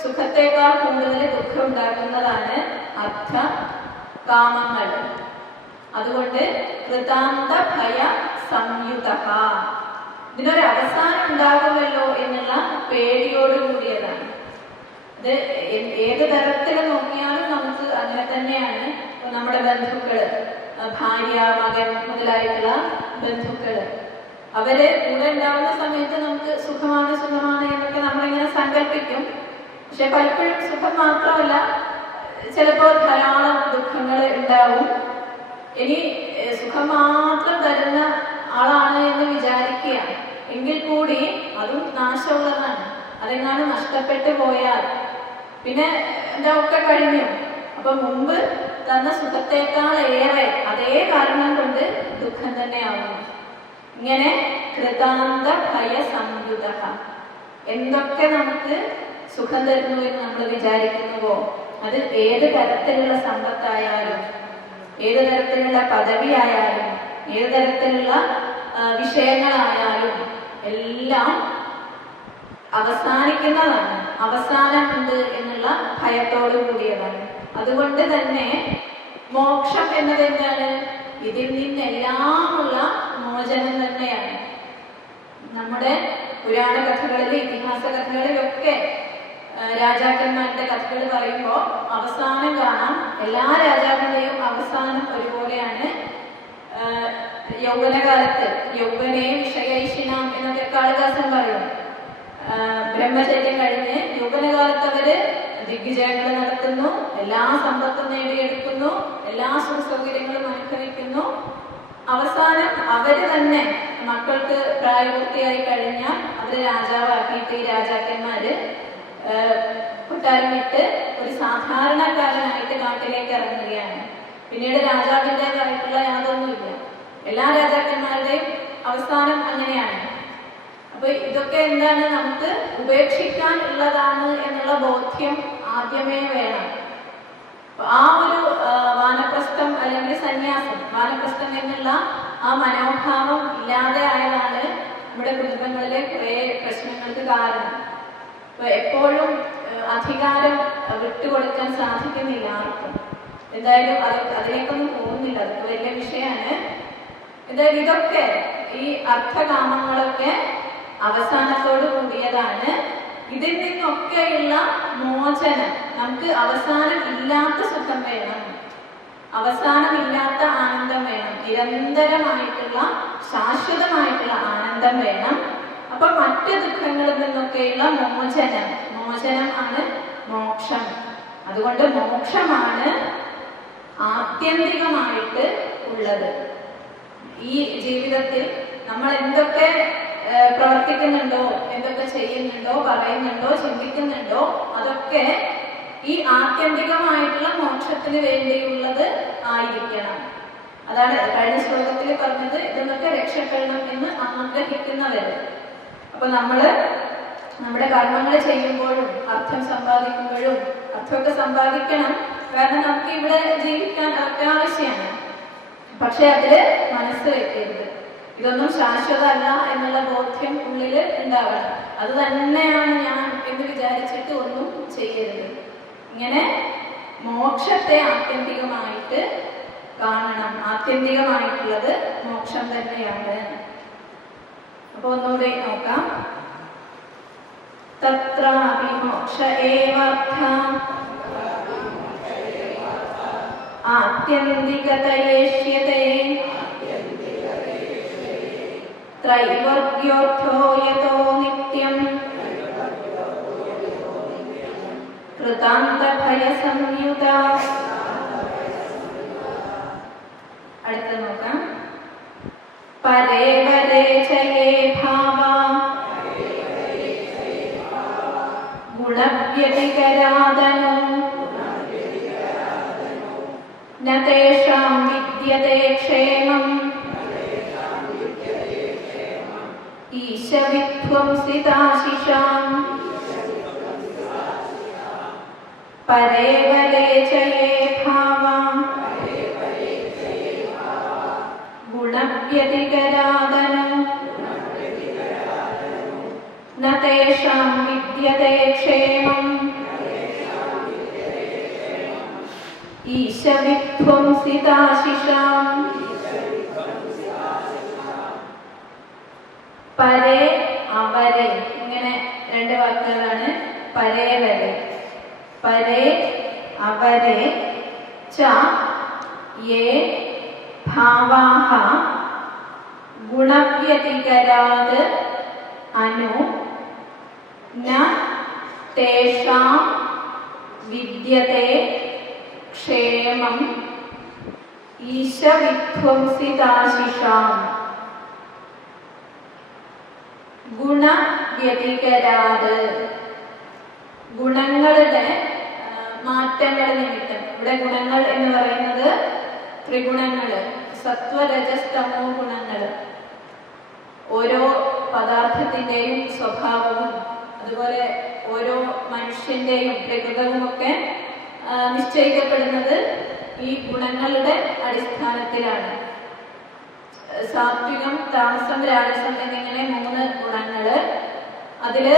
സുഖത്തേക്കാൾ കൂടുതൽ ദുഃഖം ഉണ്ടാക്കുന്നതാണ് അർത്ഥ കാമങ്ങൾ. അതുകൊണ്ട് കൃതാന്ത ഭയ സംയുത, ഇതിനൊരു അവസാനം ഉണ്ടാകുമല്ലോ എന്നുള്ള പേടിയോടുകൂടിയതാണ്. ഇത് ഏത് തരത്തിൽ നോക്കിയാലും നമുക്ക് അങ്ങനെ തന്നെയാണ്. നമ്മുടെ ബന്ധുക്കള്, ഭാര്യ, മകൻ മുതലായിട്ടുള്ള ബന്ധുക്കള്, അവര് കൂടെ ഉണ്ടാവുന്ന സമയത്ത് നമുക്ക് സുഖമാണ് എന്നൊക്കെ നമ്മളിങ്ങനെ സങ്കല്പിക്കും. പക്ഷെ പലപ്പോഴും സുഖം മാത്രമല്ല, ചിലപ്പോൾ ധാരാളം ദുഃഖങ്ങൾ ഉണ്ടാവും. ഇനി സുഖം മാത്രം തരുന്ന ആളാണ് എന്ന് വിചാരിക്കുക എങ്കിൽ കൂടി അതും നാശമുള്ളതാണ്. അതെങ്ങാനും നഷ്ടപ്പെട്ടു പോയാൽ പിന്നെ എന്താ ഒക്കെ കഴിഞ്ഞു. അപ്പൊ മുമ്പ് തന്ന സുഖത്തേക്കാൾ ഏറെ അതേ കാരണം കൊണ്ട് ദുഃഖം തന്നെയാവുന്നു. ഇങ്ങനെ കൃതാന്ത ഭയ സംയുത, എന്തൊക്കെ നമുക്ക് സുഖം തരുന്നു എന്ന് നമ്മൾ വിചാരിക്കുന്നുവോ, അത് ഏത് തരത്തിലുള്ള സമ്പത്തായാലും, ഏത് തരത്തിലുള്ള പദവിയായാലും, ഏത് തരത്തിലുള്ള വിഷയങ്ങളായാലും എല്ലാം അവസാനിക്കുന്നതാണ്. അവസാനമുണ്ട് എന്നുള്ള ഭയത്തോടു കൂടിയതാണ്. അതുകൊണ്ട് തന്നെ മോക്ഷം എന്നത് എന്താണ്? ഇതിൽ നിന്നെല്ലാമുള്ള മോചനം തന്നെയാണ്. നമ്മുടെ പുരാണ കഥകളിൽ, ഇതിഹാസ കഥകളിലൊക്കെ രാജാക്കന്മാരുടെ കഥകൾ പറയുമ്പോൾ അവസാനം കാണാം. എല്ലാ രാജാവിന്റെയും അവസാനം ഒരുപോലെയാണ്. യൗവനകാലത്ത് യൗവനേ വിഷയൈഷിനാം എന്നൊക്കെ കാളിദാസൻ പറയും. ബ്രഹ്മചര്യം കഴിഞ്ഞ് യൗവനകാലത്ത് അവര് ദിഗ്വിജയങ്ങൾ നടത്തുന്നു, എല്ലാ സമ്പത്തും നേടിയെടുക്കുന്നു, എല്ലാ സുഖസൗകര്യങ്ങളും അനുഭവിക്കുന്നു. അവസാനം അവര് തന്നെ മക്കൾക്ക് പ്രായപൂർത്തിയായി കഴിഞ്ഞാൽ അവര് രാജാവാക്കിയിട്ട് ഈ രാജാക്കന്മാര് കൊട്ടാരം വിട്ട് ഒരു സാധാരണക്കാരനായിട്ട് കാട്ടിലേക്ക് ഇറങ്ങുകയാണ്. പിന്നീട് രാജാവിൻ്റെതായിട്ടുള്ള യാതൊന്നുമില്ല. എല്ലാ രാജാക്കന്മാരുടെയും അവസാനം അങ്ങനെയാണ്. അപ്പൊ ഇതൊക്കെ എന്താണ്? നമുക്ക് ഉപേക്ഷിക്കാൻ ഉള്ളതാണ് എന്നുള്ള ബോധ്യം ആദ്യമേ വേണം. ആ ഒരു വാനപ്രസ്ഥം അല്ലെങ്കിൽ സന്യാസം, വാനപ്രസ്ഥം എന്നുള്ള ആ മനോഭാവം ഇല്ലാതെ ആയതാണ് നമ്മുടെ കുടുംബങ്ങളിലെ കുറെ പ്രശ്നങ്ങൾക്ക് കാരണം. ഇപ്പൊ എപ്പോഴും അധികാരം വിട്ടുകൊടുക്കാൻ സാധിക്കുന്നില്ല ആർക്കും. എന്തായാലും അതിലേക്കൊന്നും പോകുന്നില്ല, അതൊക്കെ വലിയ വിഷയമാണ്. എന്തായാലും ഇതൊക്കെ ഈ അർത്ഥകാമങ്ങളൊക്കെ അവസാനത്തോട് കൂടിയതാണ്. ഇതിൽ നിന്നൊക്കെയുള്ള മോചനം, നമുക്ക് അവസാനം ഇല്ലാത്ത സുഖം വേണം, അവസാനമില്ലാത്ത ആനന്ദം വേണം, നിരന്തരമായിട്ടുള്ള ശാശ്വതമായിട്ടുള്ള ആനന്ദം വേണം. അപ്പൊ മറ്റ് ദുഃഖങ്ങളിൽ നിന്നൊക്കെയുള്ള മോചനം ആണ് മോക്ഷം. അതുകൊണ്ട് മോക്ഷമാണ് ആത്യന്തികമായിട്ട് ഉള്ളത്. ഈ ജീവിതത്തിൽ നമ്മൾ എന്തൊക്കെ പ്രവർത്തിക്കുന്നുണ്ടോ, എന്തൊക്കെ ചെയ്യുന്നുണ്ടോ, പറയുന്നുണ്ടോ, ചിന്തിക്കുന്നുണ്ടോ, അതൊക്കെ ഈ ആത്യന്തികമായിട്ടുള്ള മോക്ഷത്തിന് വേണ്ടിയുള്ളത് ആയിരിക്കണം. അതാണ് കഴിഞ്ഞ ശ്ലോകത്തിൽ പറഞ്ഞത്, ഇതൊക്കെ രക്ഷപ്പെടണം എന്ന് ആഗ്രഹിക്കുന്നവര്. അപ്പൊ നമ്മുടെ കർമ്മങ്ങൾ ചെയ്യുമ്പോഴും അർത്ഥം സമ്പാദിക്കുമ്പോഴും അർത്ഥമൊക്കെ സമ്പാദിക്കണം. കാരണം നമുക്ക് ഇവിടെ ജീവിക്കാൻ അത്യാവശ്യമാണ്. പക്ഷെ അതില് മനസ്സ് വെക്കരുത്, ഇതൊന്നും ശാശ്വതമല്ല എന്നുള്ള ബോധ്യം ഉള്ളിൽ ഉണ്ടാവണം. അത് തന്നെയാണ് ഞാൻ എന്ന് വിചാരിച്ചിട്ട് ഒന്നും ചെയ്യരുത്. ഇങ്ങനെ മോക്ഷത്തെ ആത്യന്തികമായിട്ട് കാണണം. ആത്യന്തികമായിട്ടുള്ളത് മോക്ഷം തന്നെയാണ്. അപ്പൊ ഒന്നുകൂടെ നോക്കാം. തത്രാപി മോക്ഷ ഏവാർത്ഥഃ ആത്യന്തികതയേഷ്യതേ ത്രൈവർഗ്യോർത്ഥോ യതോ നിത്യം കൃതാന്തഭയസംയുത. അടുത്ത നോക്കാം. പരേ വരേ ചയേ ഭാവാ ഗുണവ്യതികരാദനോ ന തേഷാം വിദ്യതേ ക്ഷേമം ഈശവിധ്വംസിതാശിഷാം. പരേ വരേ ചയേ ഭാവാ ഗുണവ്യതികരാദനോ ന തേഷാം വിദ്യതേ ക്ഷേമം ഈശവിധ്വംസിതാശിഷാം. പരേ അവരെ, ഇങ്ങനെ രണ്ട് വാക്കുകളാണ്. പരേ വരെ, പരേ അവരെ ച യേ ഭാവാഃ ഗുണവ്യതികരാത് അനു ന തേഷാം വിദ്യതേ ക്ഷേമം ഈശവിധ്വംസിതാശിഷാം. ഗുണവ്യതികരാത്, ഗുണങ്ങളുടെ മാറ്റങ്ങൾ നിമിത്തം. ഇവിടെ ഗുണങ്ങൾ എന്ന് പറയുന്നത് ത്രിഗുണങ്ങള്, സത്വരജസ്തമോ ഗുണങ്ങള്. ഓരോ പദാർത്ഥത്തിന്റെയും സ്വഭാവവും അതുപോലെ ഓരോ മനുഷ്യന്റെയും പ്രകൃതവും ഒക്കെ നിശ്ചയിക്കപ്പെടുന്നത് ഈ ഗുണങ്ങളുടെ അടിസ്ഥാനത്തിലാണ്. സാത്വികം, താമസം, രാജസം എന്നിങ്ങനെ 3 ഗുണങ്ങള്. അതിന്റെ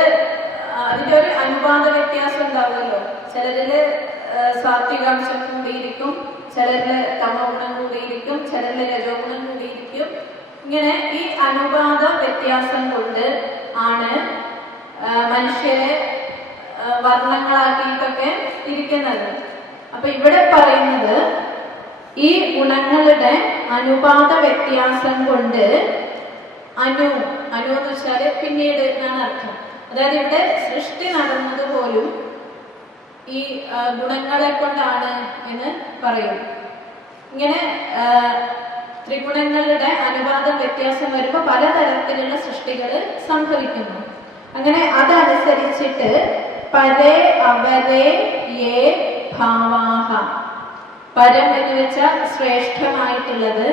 ഒരു അനുപാത വ്യത്യാസം ഉണ്ടാവുമല്ലോ. ചിലരില് സാത്വികാംശം കൂടിയിരിക്കും, ചിലരില് തമോ ഗുണം കൂടിയിരിക്കും, ചിലരില് രജോ ഗുണം കൂടിയിരിക്കും. ഇങ്ങനെ ഈ അനുപാത വ്യത്യാസം കൊണ്ട് ആണ് മനുഷ്യരെ വർണ്ണങ്ങളാക്കിയിട്ടൊക്കെ ഇരിക്കുന്നത്. അപ്പൊ ഇവിടെ പറയുന്നത് ഈ ഗുണങ്ങളുടെ അനുപാത വ്യത്യാസം കൊണ്ട് അനു എന്ന് വെച്ചാല് പിന്നീട് എന്നാണ് അർത്ഥം. അതായത് ഇവിടെ സൃഷ്ടി നടന്നത് പോലും ഈ ഗുണങ്ങളെ കൊണ്ടാണ് എന്ന് പറയും. ഇങ്ങനെ ത്രിഗുണങ്ങളുടെ അനുപാത വ്യത്യാസം വരുമ്പോൾ പലതരത്തിലുള്ള സൃഷ്ടികൾ സംഭവിക്കുന്നു. അങ്ങനെ അതനുസരിച്ചിട്ട് പരേ അവരേ യേ ഭാവാഃ, പരം എന്ന് വെച്ചാൽ ശ്രേഷ്ഠമായിട്ടുള്ളത്,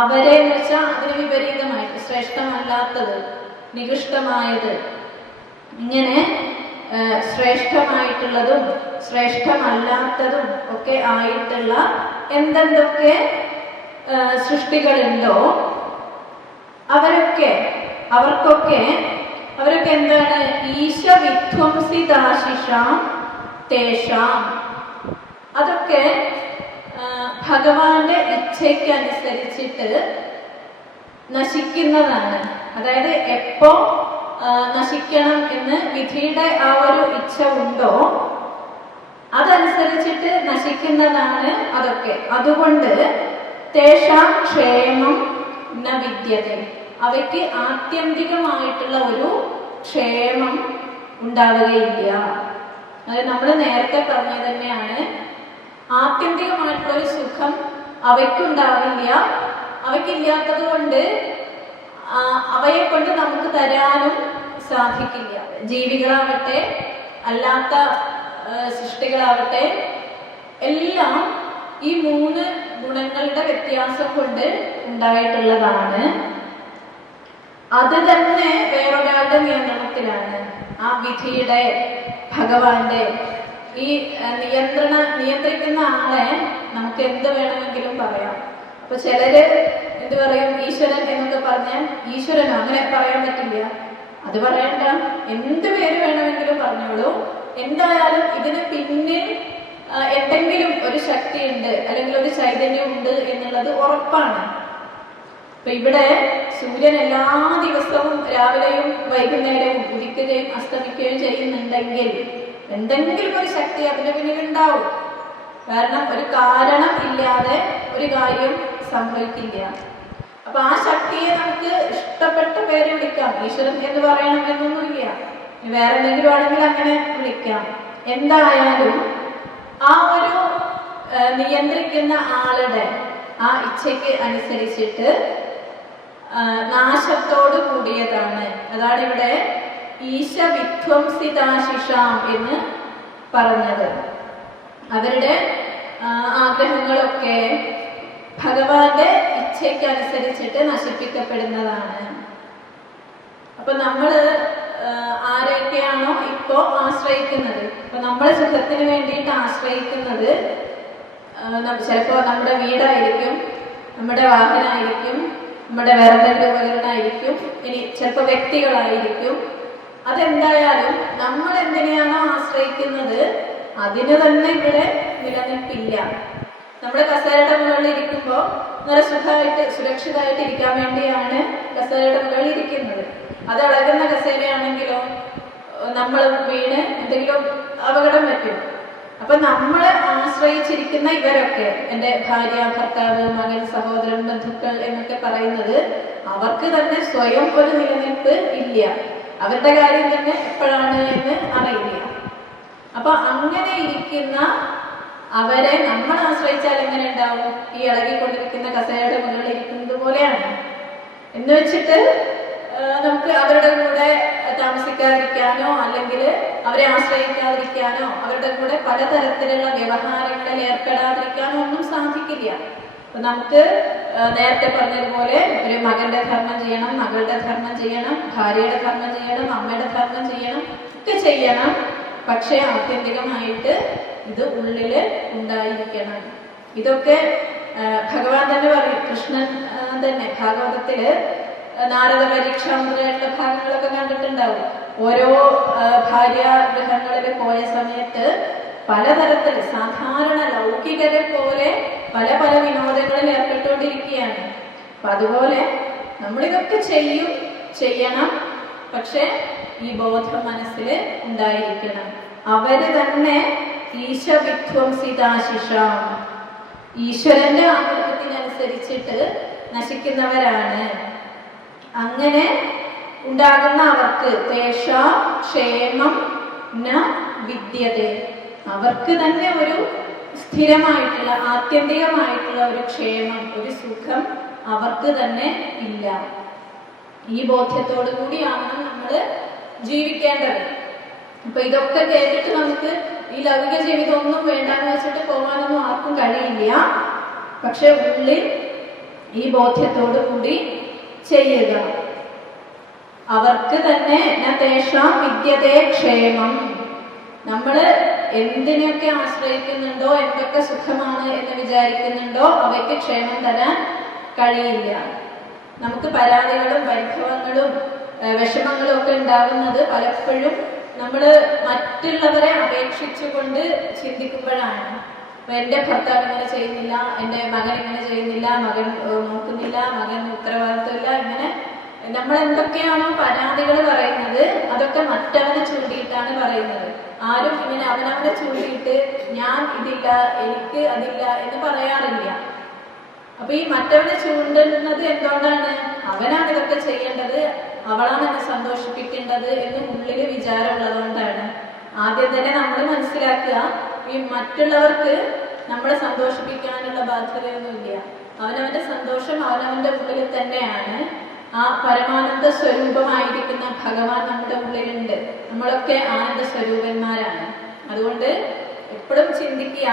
അവരെ എന്ന് വെച്ചാൽ അതിന് വിപരീതമായിട്ട് ശ്രേഷ്ഠമല്ലാത്തത്, നികൃഷ്ടമായത്. ഇങ്ങനെ ശ്രേഷ്ഠമായിട്ടുള്ളതും ശ്രേഷ്ഠമല്ലാത്തതും ഒക്കെ ആയിട്ടുള്ള എന്തെന്തൊക്കെ സൃഷ്ടികളുണ്ടോ അവർക്കൊക്കെ എന്താണ്? ഈശവിധ്വംസിതാശിഷാം തേഷാം. അതൊക്കെ ഭഗവാന്റെ ഇച്ഛയ്ക്കനുസരിച്ചിട്ട് നശിക്കുന്നതാണ്. അതായത് എപ്പോ നശിക്കണം എന്ന് വിധിയുടെ ആ ഒരു ഇച്ഛ ഉണ്ടോ അതനുസരിച്ചിട്ട് നശിക്കുന്നതാണ് അതൊക്കെ. അതുകൊണ്ട് തേഷാം ക്ഷേമം ന വിദ്യതേ, അവയ്ക്ക് ആത്യന്തികമായിട്ടുള്ള ഒരു ക്ഷേമം ഉണ്ടാവുകയില്ല. അതായത് നമ്മൾ നേരത്തെ പറഞ്ഞത് തന്നെയാണ്, ആത്യന്തികമായിട്ടുള്ള ഒരു സുഖം അവയ്ക്കുണ്ടാവില്ല. അവയ്ക്കില്ലാത്തത് കൊണ്ട് അവയെ കൊണ്ട് നമുക്ക് തരാനും സാധിക്കില്ല. ജീവികളാവട്ടെ അല്ലാത്ത സൃഷ്ടികളാവട്ടെ എല്ലാം ഈ 3 ഗുണങ്ങളുടെ വ്യത്യാസം കൊണ്ട് ഉണ്ടായിട്ടുള്ളതാണ്. അത് തന്നെ വേറൊരാളുടെ നിയന്ത്രണത്തിലാണ്. ആ വിധിയുടെ, ഭഗവാന്റെ ഈ നിയന്ത്രിക്കുന്ന ആളെ നമുക്ക് എന്ത് വേണമെങ്കിലും പറയാം. അപ്പൊ ചിലര് എന്ത് പറയും? ഈശ്വരൻ എന്നൊക്കെ പറഞ്ഞാൽ ഈശ്വരനോ? അങ്ങനെ പറയാൻ പറ്റില്ല. അത് പറയണ്ട, എന്ത് പേര് വേണമെങ്കിലും പറഞ്ഞോളൂ. എന്തായാലും ഇതിന് പിന്നിൽ എന്തെങ്കിലും ഒരു ശക്തി ഉണ്ട് അല്ലെങ്കിൽ ഒരു ചൈതന്യം ഉണ്ട് എന്നുള്ളത് ഉറപ്പാണ്. അപ്പൊ ഇവിടെ സൂര്യൻ എല്ലാ ദിവസവും രാവിലെയും വൈകുന്നേരവും ഉദിക്കുകയും അസ്തമിക്കുകയും ചെയ്യുന്നുണ്ടെങ്കിൽ എന്തെങ്കിലും ഒരു ശക്തി അതിന്റെ പിന്നിലുണ്ടാവും. കാരണം ഒരു കാരണം ഇല്ലാതെ ഒരു കാര്യം സംഭവിക്കില്ല. അപ്പൊ ആ ശക്തിയെ നമുക്ക് ഇഷ്ടപ്പെട്ട പേര് വിളിക്കാം. ഈശ്വരൻ എന്ന് പറയണം എന്നൊന്നുമില്ല, വേറെ എന്തെങ്കിലും ആണെങ്കിൽ അങ്ങനെ വിളിക്കാം. എന്തായാലും ആ ഒരു നിയന്ത്രിക്കുന്ന ആളുടെ ആ ഇച്ഛയ്ക്ക് അനുസരിച്ചിട്ട് നാശത്തോട് കൂടിയതാണ്. അതാണ് ഇവിടെ ഈശ വിധ്വംസിതാശിഷാം എന്ന് പറഞ്ഞത്. അവരുടെ ആഗ്രഹങ്ങളൊക്കെ ഭഗവാന്റെ ഇച്ഛയ്ക്ക് അനുസരിച്ചിട്ട് നശിപ്പിക്കപ്പെടുന്നതാണ്. അപ്പൊ നമ്മള് ആരെയൊക്കെയാണോ ഇപ്പോ ആശ്രയിക്കുന്നത്, ഇപ്പൊ നമ്മളെ സുഖത്തിന് വേണ്ടിയിട്ട് ആശ്രയിക്കുന്നത് ചിലപ്പോ നമ്മുടെ വീടായിരിക്കും, നമ്മുടെ വാഹനമായിരിക്കും, നമ്മുടെ വേറെ ഉപകരണമായിരിക്കും, ഇനി ചിലപ്പോ വ്യക്തികളായിരിക്കും. അതെന്തായാലും നമ്മൾ എന്തിനെയാണോ ആശ്രയിക്കുന്നത് അതിന് തന്നെ ഇവിടെ നിലനിൽപ്പില്ല. നമ്മുടെ കസേരയുടെ മുകളിൽ ഇരിക്കുമ്പോൾ നല്ല സുഖമായിട്ട് സുരക്ഷിതമായിട്ട് ഇരിക്കാൻ വേണ്ടിയാണ് കസേരയുടെ മുകളിൽ ഇരിക്കുന്നത്. അത് ഇളകുന്ന കസേരയാണെങ്കിലോ നമ്മൾ വീണ് എന്തെങ്കിലും അപകടം പറ്റും. അപ്പൊ നമ്മളെ ആശ്രയിച്ചിരിക്കുന്ന ഇവരൊക്കെ, എൻ്റെ ഭാര്യ, ഭർത്താവ്, മകൻ, സഹോദരൻ, ബന്ധുക്കൾ എന്നൊക്കെ പറയുന്നത് അവർക്ക് തന്നെ സ്വയം ഒരു നിലനിൽപ്പ് ഇല്ല. അവരുടെ കാര്യം തന്നെ എപ്പോഴാണ് എന്ന് അറിയില്ല. അപ്പൊ അങ്ങനെ ഇരിക്കുന്ന അവരെ നമ്മൾ ആശ്രയിച്ചാൽ എങ്ങനെ ഉണ്ടാവും? ഈ ഇളകിക്കൊണ്ടിരിക്കുന്ന കസേരയുടെ മുകളിൽ ഇരിക്കുന്നത് പോലെയാണ്. എന്ന് വെച്ചിട്ട് നമുക്ക് അവരുടെ കൂടെ താമസിക്കാതിരിക്കാനോ അല്ലെങ്കിൽ അവരെ ആശ്രയിക്കാതിരിക്കാനോ അവരുടെ കൂടെ പലതരത്തിലുള്ള വ്യവഹാരങ്ങളിൽ ഏർപ്പെടാതിരിക്കാനോ ഒന്നും സാധിക്കില്ല. അപ്പൊ നമുക്ക് നേരത്തെ പറഞ്ഞതുപോലെ ഒരു മകന്റെ ധർമ്മം ചെയ്യണം, മകളുടെ ധർമ്മം ചെയ്യണം, ഭാര്യയുടെ ധർമ്മം ചെയ്യണം, അമ്മയുടെ ധർമ്മം ചെയ്യണം, ഒക്കെ ചെയ്യണം. പക്ഷെ ആത്യന്തികമായിട്ട് ഇത് ഉള്ളില് ഉണ്ടായിരിക്കണം. ഇതൊക്കെ ഭഗവാൻ തന്നെ പറയും. കൃഷ്ണൻ തന്നെ ഭാഗവതത്തില് നാരദ പരീക്ഷ മുതലായിട്ടുള്ള ഭാഗങ്ങളൊക്കെ കണ്ടിട്ടുണ്ടാവും. ഓരോ ഭാര്യാഗൃഹങ്ങളിൽ പോയ സമയത്ത് പലതരത്തിൽ സാധാരണ ലൗകികരെ പോലെ പല പല വിനോദങ്ങളിൽ ഏർപ്പെട്ടുകൊണ്ടിരിക്കുകയാണ്. അപ്പൊ അതുപോലെ നമ്മളിതൊക്കെ ചെയ്യണം. പക്ഷെ ഈ ബോധം മനസ്സിൽ ഉണ്ടായിരിക്കണം. അവര് തന്നെ ഈശ വിധ്വംസിതാശിഷാം, ഈശ്വരന്റെ ആഗ്രഹത്തിനനുസരിച്ചിട്ട് നശിക്കുന്നവരാണ്. അങ്ങനെ ഉണ്ടാകുന്ന അവർക്ക് തേഷാ ക്ഷേമം ന വിദ്യതേ, അവർക്ക് തന്നെ ഒരു സ്ഥിരമായിട്ടുള്ള ആത്യന്തികമായിട്ടുള്ള ഒരു ക്ഷേമം, ഒരു സുഖം അവർക്ക് തന്നെ ഇല്ല. ഈ ബോധ്യത്തോടു കൂടിയാണ് നമ്മൾ ജീവിക്കേണ്ടത്. അപ്പൊ ഇതൊക്കെ കേട്ടിട്ട് നമുക്ക് ഈ ലൗകിക ജീവിതം ഒന്നും വേണ്ടാന്ന് വെച്ചിട്ട് പോകാനൊന്നും ആർക്കും കഴിയില്ല. പക്ഷെ ഉള്ളിൽ ഈ ബോധ്യത്തോടു കൂടി ചെയ്യുക. അവർക്ക് തന്നെ തേഷാം വിദ്യതേ ക്ഷേമം. നമ്മൾ എന്തിനൊക്കെ ആശ്രയിക്കുന്നുണ്ടോ, എന്തൊക്കെ സുഖമാണ് എന്ന് വിചാരിക്കുന്നുണ്ടോ അവയ്ക്ക് ക്ഷേമം തരാൻ കഴിയില്ല. നമുക്ക് പരാതികളും പരിഭവങ്ങളും വിഷമങ്ങളും ഒക്കെ ഉണ്ടാകുന്നത് പലപ്പോഴും നമ്മൾ മറ്റുള്ളവരെ അപേക്ഷിച്ചുകൊണ്ട് ചിന്തിക്കുമ്പോഴാണ്. അപ്പൊ എൻ്റെ ഭർത്താവ് ഇങ്ങനെ ചെയ്യുന്നില്ല, എൻ്റെ മകൻ ഇങ്ങനെ ചെയ്യുന്നില്ല, മകൻ നോക്കുന്നില്ല, മകൻ ഉത്തരവാദിത്വമില്ല, ഇങ്ങനെ നമ്മൾ എന്തൊക്കെയാണോ പരാതികൾ പറയുന്നത് അതൊക്കെ മറ്റവനെ ചൂണ്ടിയിട്ടാണ് പറയുന്നത്. ആരും ഇങ്ങനെ അവനവനെ ചൂണ്ടിയിട്ട് ഞാൻ ഇതില്ല, എനിക്ക് അതില്ല എന്ന് പറയാറില്ല. അപ്പൊ ഈ മറ്റവനെ ചൂണ്ടുന്നത് എന്തുകൊണ്ടാണ്? അവനാണ് ഇതൊക്കെ ചെയ്യേണ്ടത്, അവളാണ് എന്നെ സന്തോഷിപ്പിക്കേണ്ടത് എന്ന് ഉള്ളിൽ വിചാരമുള്ളതുകൊണ്ടാണ്. ആദ്യം തന്നെ നമ്മൾ മനസ്സിലാക്കുക, ഈ മറ്റുള്ളവർക്ക് നമ്മളെ സന്തോഷിപ്പിക്കാനുള്ള ബാധ്യതയൊന്നുമില്ല. അവനവന്റെ സന്തോഷം അവനവന്റെ ഉള്ളിൽ തന്നെയാണ്. ആ പരമാനന്ദ സ്വരൂപമായിരിക്കുന്ന ഭഗവാൻ നമ്മുടെ ഉള്ളിലുണ്ട്. നമ്മളൊക്കെ ആനന്ദ സ്വരൂപന്മാരാണ്. അതുകൊണ്ട് എപ്പോഴും ചിന്തിക്കുക,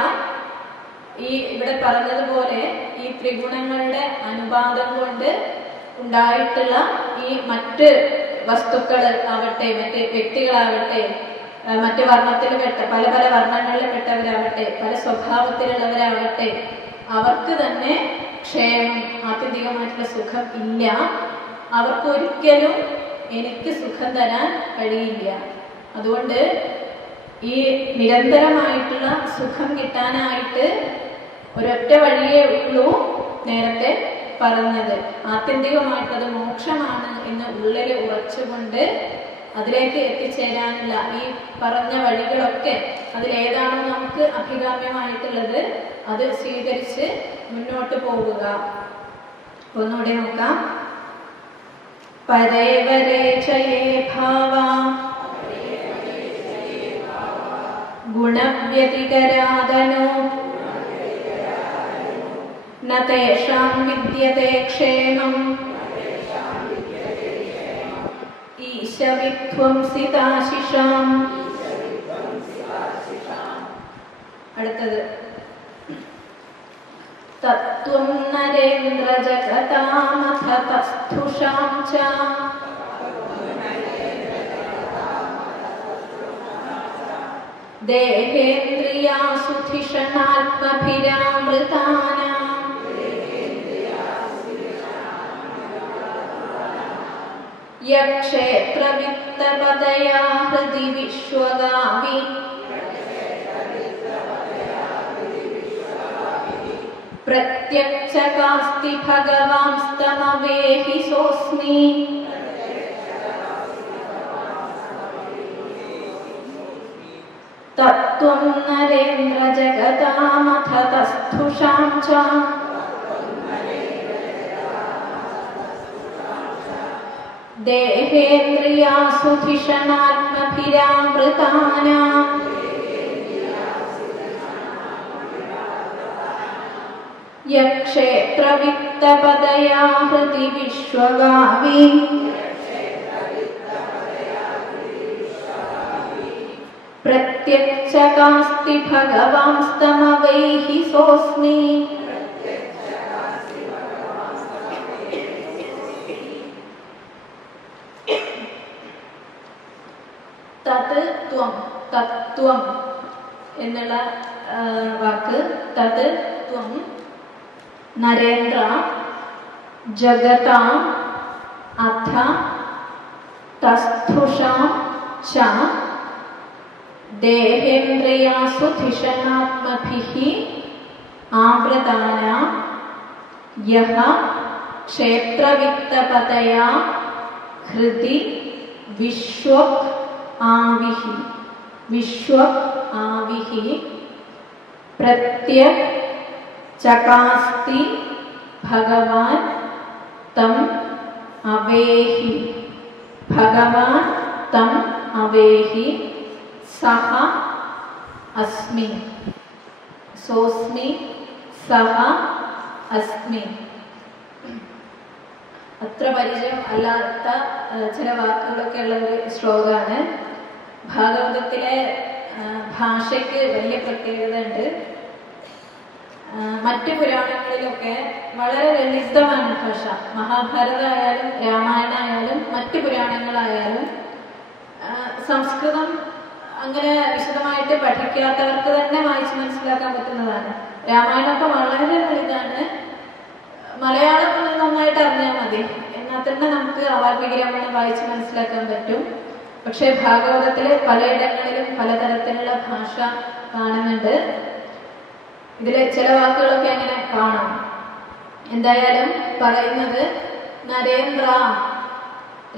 ഈ ഇവിടെ പറഞ്ഞതുപോലെ ഈ ത്രിഗുണങ്ങളുടെ അനുപാതം കൊണ്ട് ഉണ്ടായിട്ടുള്ള ഈ മറ്റ് വസ്തുക്കൾ ആവട്ടെ, മറ്റ് വ്യക്തികളാവട്ടെ, മറ്റ് വർണ്ണത്തിൽ പെട്ട പല പല വർണ്ണങ്ങളിൽ പെട്ടവരാവട്ടെ, പല സ്വഭാവത്തിലുള്ളവരാവട്ടെ, അവർക്ക് തന്നെ ക്ഷേമം, ആത്യന്തികമായിട്ടുള്ള സുഖം ഇല്ല. അവർക്ക് ഒരിക്കലും എനിക്ക് സുഖം തരാൻ കഴിയില്ല. അതുകൊണ്ട് ഈ നിരന്തരമായിട്ടുള്ള സുഖം കിട്ടാനായിട്ട് ഒരൊറ്റ വഴിയേ ഉള്ളൂ. നേരത്തെ പറഞ്ഞത്. ആത്യന്തികമായിട്ടത് മോക്ഷമാണ് എന്ന് ഉള്ളിൽ ഉറച്ചുകൊണ്ട് അതിലേക്ക് എത്തിച്ചേരാനുള്ള ഈ പറഞ്ഞ വഴികളൊക്കെ അതിലേതാണോ നമുക്ക് അഭികാമ്യമായിട്ടുള്ളത് അത് സ്വീകരിച്ച് മുന്നോട്ട് പോവുക. ഒന്നുകൂടെ നോക്കാം. പരേവരേ ചയേ ഭാവ ഗുണവ്യതികരാദനോ ന തേഷാം വിദ്യതേ ക്ഷേമം ഈശവിധ്വംസിതാശിഷാം. അടുത്തത് തത്വം നരേന്ദ്ര ജഗതാമഥ തസ്ഥുഷാം ച ദേഹേന്ദ്രിയാസു ധിഷണാത്മഭിരാമൃതാനാം യക്ഷേത്രവിത്തപതയാ ഹൃദി വിശ്വഗാമി പ്രത്യക്ഷകാസ്തി ഭഗവാൻസ്തമവേഹി സോസ്മി. തത്വം നരേന്ദ്ര ജഗതാമഥ തസ്ഥുഷാം ച ദേഹേന്ദ്രിയാസു ധിഷണാത്മഭിരാമൃതാനാം യക്ഷേത്രവിത്തപതയാ ഹൃദി വിശ്വഗാമി പ്രത്യക്ഷകാസ്തി ഭഗവാൻസ്തമവേഹി സോസ്മി. തത് ത്വം, തത്വം എന്നുള്ള വാക്ക് തത് ത്വം നരേന്ദ്ര ജഗതാം അഥ തസ്ഥുഷാം ച ദേഹേന്ദ്രിയാസു ധിഷണാത്മഭിഃ ആവൃതാനാം യഃ ക്ഷേത്രവിത്തപതയാ ഹൃദി വിശ്വക് ആവിഹി വിശ്വക് ആവിഹി പ്രത്യക്ഷകാസ്തി ഭഗവാൻ തം അവേഹി ഭഗവാൻ തം അവേഹി സഹ അസ്മി സോസ്മി സഹ അസ്മി. അത്ര പരിചയം അല്ലാത്ത ചില വാക്കുകളൊക്കെ ഉള്ള ഒരു ശ്ലോകമാണ്. ഭാഗവതത്തിലെ ഭാഷയ്ക്ക് വലിയ പ്രത്യേകത ഉണ്ട്. മറ്റു പുരാണങ്ങളിലൊക്കെ വളരെ ലളിതമാണ് ഭാഷ. മഹാഭാരതമായാലും രാമായണമായാലും മറ്റു പുരാണങ്ങളായാലും സംസ്കൃതം അങ്ങനെ വിശദമായിട്ട് പഠിക്കാത്തവർക്ക് തന്നെ വായിച്ച് മനസ്സിലാക്കാൻ പറ്റുന്നതാണ്. രാമായണമൊക്കെ വളരെ ലളിതാണ്. മലയാളം നന്നായിട്ട് അറിഞ്ഞാൽ മതി, എന്നാൽ തന്നെ നമുക്ക് അവാൽമീകി രാമായണം വായിച്ച് മനസ്സിലാക്കാൻ പറ്റും. പക്ഷെ ഭാഗവതത്തില് പലയിടങ്ങളിലും പലതരത്തിലുള്ള ഭാഷ കാണുന്നുണ്ട്. ഇതിലെ ചില വാക്കുകളൊക്കെ അങ്ങനെ കാണാം. എന്തായാലും പറയുന്നത് നരേന്ദ്ര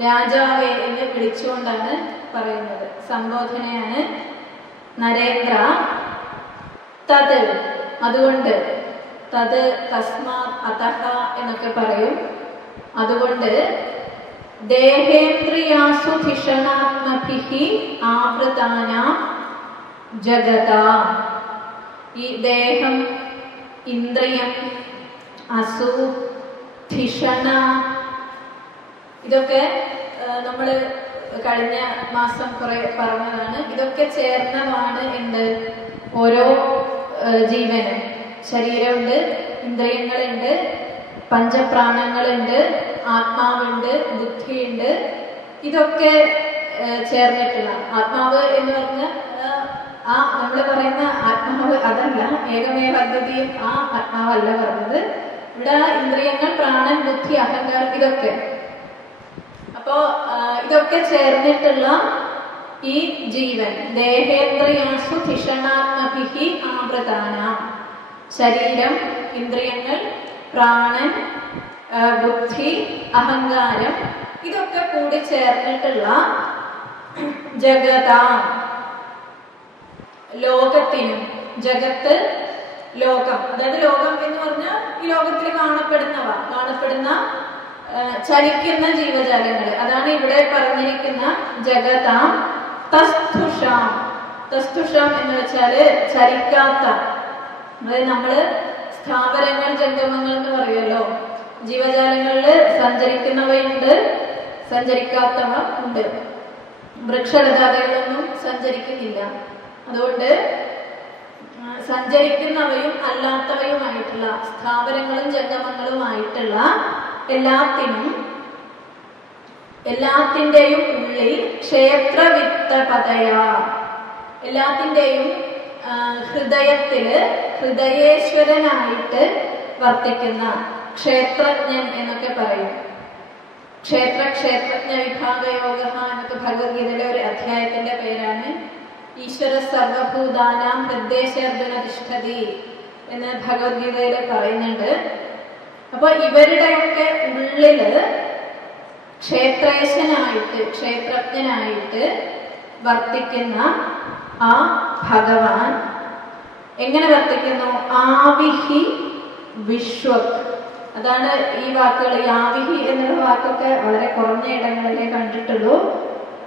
രാജാവേ എന്ന് വിളിച്ചുകൊണ്ടാണ് പറയുന്നത്. സംബോധനയാണ് നരേന്ദ്ര. തത് അതുകൊണ്ട്, തത് തസ്മാത് അതഃ എന്നൊക്കെ പറയും. അതുകൊണ്ട് ദേഹേന്ദ്രിയാസു ധിഷണാത്മഭിഃ ആവൃതാനാം ജഗത. ഈ ദേഹം, ഇന്ദ്രിയം, അസു, ധിഷണ ഇതൊക്കെ നമ്മൾ കഴിഞ്ഞ മാസം കുറെ പറഞ്ഞതാണ്. ഇതൊക്കെ ചേർന്നതാണ് എന്ത് ഓരോ ജീവനും. ശരീരമുണ്ട്, ഇന്ദ്രിയങ്ങളുണ്ട്, പഞ്ചപ്രാണങ്ങളുണ്ട്, ആത്മാവുണ്ട്, ബുദ്ധിയുണ്ട്. ഇതൊക്കെ ചേർന്നിട്ടുള്ള ആത്മാവ് എന്ന് പറഞ്ഞ നമ്മൾ പറയുന്ന ആത്മാവ് അതല്ല, ഏകമേവ അദ്വിതീയം ആ ആത്മാവല്ല പറഞ്ഞത്. ഇവിടെ ഇന്ദ്രിയങ്ങൾ, പ്രാണൻ, ബുദ്ധി, അഹങ്കാരം ഇതൊക്കെ. അപ്പോ ഇതൊക്കെ ചേർന്നിട്ടുള്ള ഈ ജീവൻ ദേഹേന്ദ്രിയാസു ധിഷണാത്മഭിഃ ആവൃതാനാം. ശരീരം, ഇന്ദ്രിയങ്ങൾ, പ്രാണൻ, ബുദ്ധി, അഹങ്കാരം, ഇതൊക്കെ കൂടി ചേർന്നിട്ടുള്ള ജഗതാം, ലോകത്തിനും, ജഗത്ത് ലോകം, അതായത് ലോകം എന്ന് പറഞ്ഞാൽ ഈ ലോകത്തിൽ കാണപ്പെടുന്ന ചലിക്കുന്ന ജീവജാലങ്ങൾ, അതാണ് ഇവിടെ പറഞ്ഞിരിക്കുന്ന ജഗതാം. തസ്തുഷാം, തസ്തുഷാം എന്ന് വെച്ചാല് ചലിക്കാത്ത, അതായത് നമ്മള് സ്ഥാവരങ്ങൾ, ജംഗമങ്ങൾ എന്ന് പറയുമല്ലോ, ജീവജാലങ്ങളില് സഞ്ചരിക്കുന്നവയുണ്ട്, സഞ്ചരിക്കാത്തവ ഉണ്ട്. വൃക്ഷലതാദികളൊന്നും സഞ്ചരിക്കുന്നില്ല. അതുകൊണ്ട് സഞ്ചരിക്കുന്നവയും അല്ലാത്തവയുമായിട്ടുള്ള സ്ഥാവരങ്ങളും ജംഗമങ്ങളുമായിട്ടുള്ള എല്ലാത്തിൻ്റെയും ഉള്ളിൽ ക്ഷേത്രവിത്തപതയ, എല്ലാത്തിൻ്റെയും ഹൃദയത്തില് ഹൃദയേശ്വരനായിട്ട് വർത്തിക്കുന്ന ക്ഷേത്രജ്ഞൻ എന്നൊക്കെ പറയും. ക്ഷേത്രജ്ഞ വിഭാഗയോഗ എന്നൊക്കെ ഭഗവത്ഗീതയിലെ ഒരു അധ്യായത്തിന്റെ പേരാണ്. ഈശ്വര സർവഭൂതാനാം ഹൃദ്ദേശർജുന തിഷ്ഠതി എന്ന് ഭഗവത്ഗീതയിൽ പറയുന്നുണ്ട്. അപ്പൊ ഇവരുടെയൊക്കെ ഉള്ളില് ക്ഷേത്രജ്ഞനായിട്ട് വർത്തിക്കുന്ന ആ ഭഗവാൻ എങ്ങനെ വർത്തിക്കുന്നു? ആവിഹി വിശ്വക്. അതാണ് ഈ വാക്കുകൾ. ഈ ആവിഹി എന്നുള്ള വാക്കൊക്കെ വളരെ കുറഞ്ഞ ഇടങ്ങളിലേ കണ്ടിട്ടുള്ളൂ.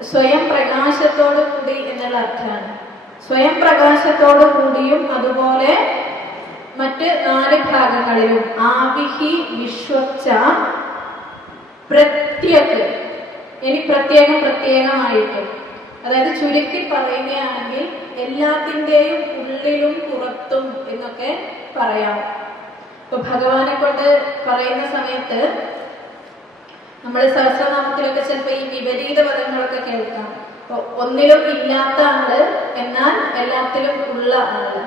സ്വയം പ്രകാശത്തോടു കൂടി എന്നുള്ള അർത്ഥമാണ്. സ്വയം പ്രകാശത്തോടു കൂടിയും അതുപോലെ മറ്റ് 4 ഭാഗങ്ങളിലും ആവിഹി വിശ്വച്ച പ്രത്യേക, ഇനി പ്രത്യേകമായിട്ട്, അതായത് ചുരുക്കി പറയുകയാണെങ്കിൽ എല്ലാത്തിൻ്റെയും ഉള്ളിലും പുറത്തും എന്നൊക്കെ പറയാം. ഇപ്പൊ ഭഗവാനെ കൊണ്ട് പറയുന്ന സമയത്ത് നമ്മൾ സഹസ്രനാമത്തിലൊക്കെ ചിലപ്പോൾ ഈ വിപരീത പദങ്ങളൊക്കെ കേൾക്കാം. ഒന്നിലും ഇല്ലാത്ത ആള്, എന്നാൽ എല്ലാത്തിലും ഉള്ള ആള്.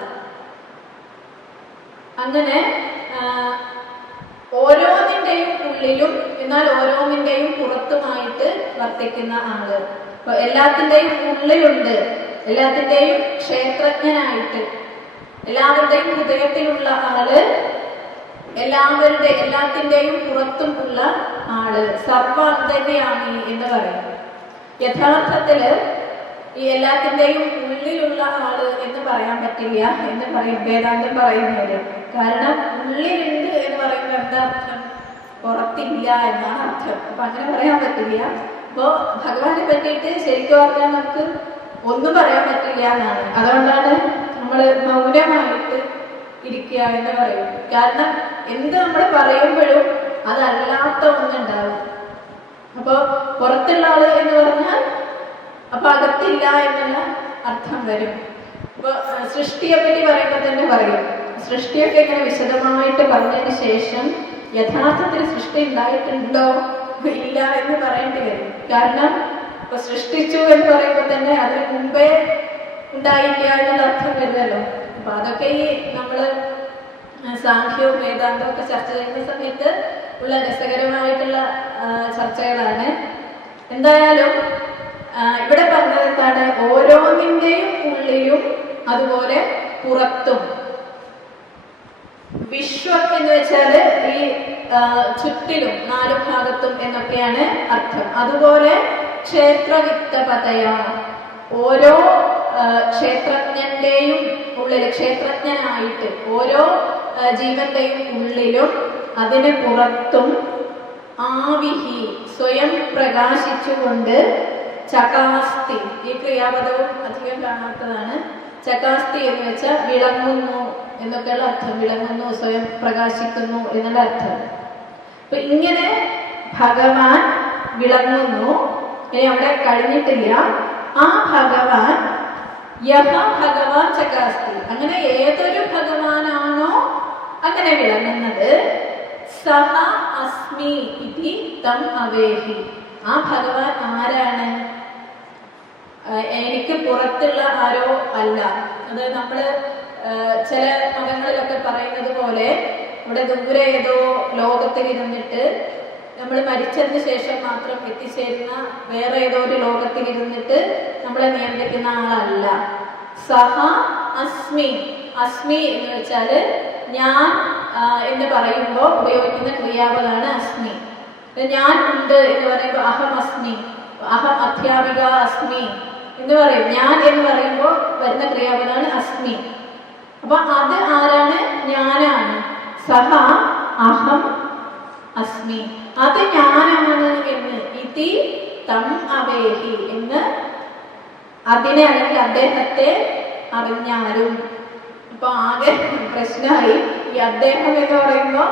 അങ്ങനെ ഓരോന്നിന്റെയും ഉള്ളിലും എന്നാൽ ഓരോന്നിന്റെയും പുറത്തുമായിട്ട് വർത്തിക്കുന്ന ആള്. അപ്പൊ എല്ലാത്തിന്റെയും ഉള്ളിലുണ്ട്, എല്ലാത്തിന്റെയും ക്ഷേത്രജ്ഞനായിട്ട്, എല്ലാവരുടെയും ഹൃദയത്തിലുള്ള ആള്, എല്ലാത്തിന്റെയും പുറത്തും ഉള്ള ആള്, സർവാന്തര്യാമി എന്ന് പറയും. യഥാർത്ഥത്തില് ഈ എല്ലാത്തിന്റെയും ഉള്ളിലുള്ള ആള് എന്ന് പറയാൻ പറ്റില്ല എന്ന് പറയും വേദാന്തം പറയുന്നത്. കാരണം ഉള്ളിലുണ്ട് എന്ന് പറയുമ്പോൾ എന്താ അർത്ഥം? പുറത്തില്ല എന്നാണ് അർത്ഥം. അപ്പൊ അങ്ങനെ പറയാൻ പറ്റില്ല. അപ്പോ ഭഗവാനെ പറ്റിയിട്ട് ശരിക്കും പറഞ്ഞാൽ നമുക്ക് ഒന്നും പറയാൻ പറ്റില്ല എന്നാണ്. അതുകൊണ്ടാണ് നമ്മൾ മൗനമായിട്ട് ഇരിക്കുക എന്ന് പറയും. കാരണം എന്ത് നമ്മൾ പറയുമ്പോഴും അതല്ലാത്ത ഒന്നുണ്ടാവും. അപ്പൊ പുറത്തുള്ള ആള് എന്ന് പറഞ്ഞാൽ അപ്പൊ അകത്തില്ല എന്നുള്ള അർത്ഥം വരും. അപ്പൊ സൃഷ്ടിയെ പറ്റി പറയുമ്പോൾ തന്നെ പറയും, സൃഷ്ടിയൊക്കെ ഇങ്ങനെ വിശദമായിട്ട് പറഞ്ഞതിന് ശേഷം യഥാർത്ഥത്തിൽ സൃഷ്ടി ഉണ്ടായിട്ടുണ്ടോ ഇല്ല എന്ന് പറയേണ്ടി വരും. കാരണം ഇപ്പൊ സൃഷ്ടിച്ചു എന്ന് പറയുമ്പോൾ തന്നെ അതിന് മുമ്പേ ഉണ്ടായില്ല എന്നുള്ള അർത്ഥം വരുമല്ലോ. അപ്പൊ അതൊക്കെ ഈ നമ്മള് സാഖ്യവും വേദാന്തവും ഒക്കെ ചർച്ച ചെയ്യുന്ന സമയത്ത് ഉള്ള രസകരമായിട്ടുള്ള ചർച്ചകളാണ്. എന്തായാലും ഇവിടെ പറഞ്ഞത് എന്താണ്? ഓരോന്നിന്റെയും ഉള്ളിലും അതുപോലെ പുറത്തും. വിശ്വം എന്ന് വെച്ചാല് ഈ ചുറ്റിലും 4 ഭാഗത്തും എന്നൊക്കെയാണ് അർത്ഥം. അതുപോലെ ക്ഷേത്രവിത്തപതയ, ഓരോ ക്ഷേത്രജ്ഞന്റെയും ഉള്ളിൽ, ക്ഷേത്രജ്ഞനായിട്ട് ഓരോ ജീവന്റെയും ഉള്ളിലും അതിന് പുറത്തും ആവിഹി, സ്വയം പ്രകാശിച്ചുകൊണ്ട്, ചകാസ്തി, ഈ ക്രിയാപദവും അധികം കാണാത്തതാണ്. ചകാസ്തി എന്ന് വെച്ചാൽ വിളങ്ങുന്നു എന്നൊക്കെയുള്ള അർത്ഥം. വിളങ്ങുന്നു, സ്വയം പ്രകാശിക്കുന്നു എന്നുള്ള അർത്ഥം. അപ്പൊ ഇങ്ങനെ ഭഗവാൻ വിളങ്ങുന്നു. ഇനി അവിടെ കഴിഞ്ഞിട്ടില്ല. ആ ഭഗവാൻ യഹ ഭഗവാൻ ചകാസ്തി, അങ്ങനെ ഏതൊരു ഭഗവാനാണോ അങ്ങനെ വിളങ്ങുന്നത്, സഹ അസ്മി ഇതി തം അവേഹി. ആ ഭഗവാൻ ആരാണ്? എനിക്ക് പുറത്തുള്ള ആരോ അല്ല. അത് നമ്മള് ചില മതങ്ങളിലൊക്കെ പറയുന്നത് പോലെ ഇവിടെ ദൂരെ ഏതോ ലോകത്തിൽ ഇരുന്നിട്ട് നമ്മൾ മരിച്ചതിന് ശേഷം മാത്രം എത്തിച്ചേരുന്ന വേറെ ഏതോ ഒരു ലോകത്തിൽ ഇരുന്നിട്ട് നമ്മളെ നിയന്ത്രിക്കുന്ന ആളല്ല. സഹ അസ്മി, അസ്മി എന്ന് വെച്ചാല് ഞാൻ എന്ന് പറയുമ്പോൾ ഉപയോഗിക്കുന്ന ക്രിയാപദമാണ് അസ്മി. ഞാൻ ഉണ്ട് എന്ന് പറയുമ്പോൾ അഹം അസ്മി, അഹം അധ്യാപിക അസ്മി എന്ന് പറയും. ഞാൻ എന്ന് പറയുമ്പോൾ വരുന്ന ക്രിയാപദമാണ് അസ്മി. അപ്പൊ അത് ആരാണ്? ഞാനാണ്. സഹ അഹം അസ്മി, അത് ഞാനാണ് എന്ന്. ഇതി തം അവേഹി എന്ന് അതിനെ അല്ലെങ്കിൽ അദ്ദേഹത്തെ അറിഞ്ഞാലും. അപ്പൊ ആകെ പ്രശ്നമായി. ഈ അദ്ദേഹം എന്ന് പറയുമ്പോ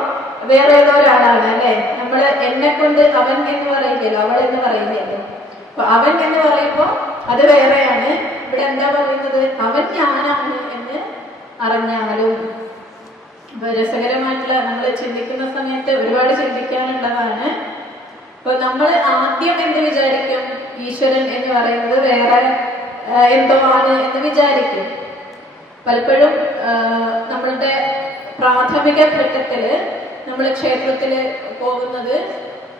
വേറെ ഏതോ ഒരാളാണ് അല്ലെ. നമ്മള് എന്നെ കൊണ്ട് അവൻ എന്ന് പറയില്ലല്ലോ, അവൾ എന്ന് പറയില്ലല്ലോ. അപ്പൊ അവൻ എന്ന് പറയുമ്പോ അത് വേറെയാണ്. ഇവിടെ എന്താ പറയുന്നത്? അവൻ ഞാനാണ് എന്ന് അറിഞ്ഞാലും. അപ്പൊ രസകരമായിട്ടുള്ള, നമ്മൾ ചിന്തിക്കുന്ന സമയത്ത് ഒരുപാട് ചിന്തിക്കാനുള്ളതാണ്. അപ്പൊ നമ്മൾ ആദ്യം എന്ത് വിചാരിക്കും? ഈശ്വരൻ എന്ന് പറയുന്നത് വേറെ എന്തോ ആണ് എന്ന് വിചാരിക്കും. പലപ്പോഴും നമ്മളുടെ പ്രാഥമിക ഘട്ടത്തില് നമ്മൾ ക്ഷേത്രത്തിൽ പോകുന്നത്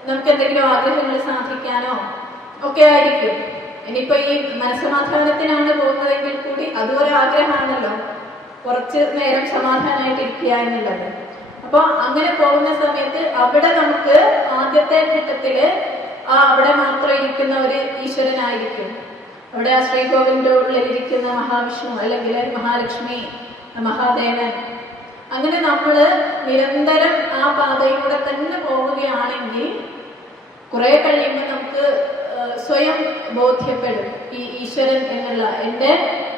നമുക്ക് എന്തെങ്കിലും ആഗ്രഹങ്ങൾ സാധിക്കാനോ ഒക്കെ ആയിരിക്കും. ഇനിയിപ്പോ ഈ മനസ്സമാധാനത്തിനാണ് പോകുന്നതെങ്കിൽ കൂടി അതും ഒരു ആഗ്രഹമാണല്ലോ, കുറച്ച് നേരം സമാധാനമായിട്ട് ഇരിക്കുക എന്നുള്ളത്. അപ്പൊ അങ്ങനെ പോകുന്ന സമയത്ത് അവിടെ നമുക്ക് ആദ്യത്തെ ഘട്ടത്തില് അവിടെ മാത്രം ഇരിക്കുന്ന ഒരു ഈശ്വരനായിരിക്കും. അവിടെ ആ ശ്രീകോവിലിന്റെ ഉള്ളിലിരിക്കുന്ന മഹാവിഷ്ണു അല്ലെങ്കിൽ മഹാലക്ഷ്മി, മഹാദേവൻ. അങ്ങനെ നമ്മള് നിരന്തരം ആ പാതയിലൂടെ തന്നെ പോവുകയാണെങ്കിൽ കുറെ കഴിയുമ്പോൾ നമുക്ക് സ്വയം ബോധ്യപ്പെടും ഈ ഈശ്വരൻ എന്നുള്ള എൻ്റെ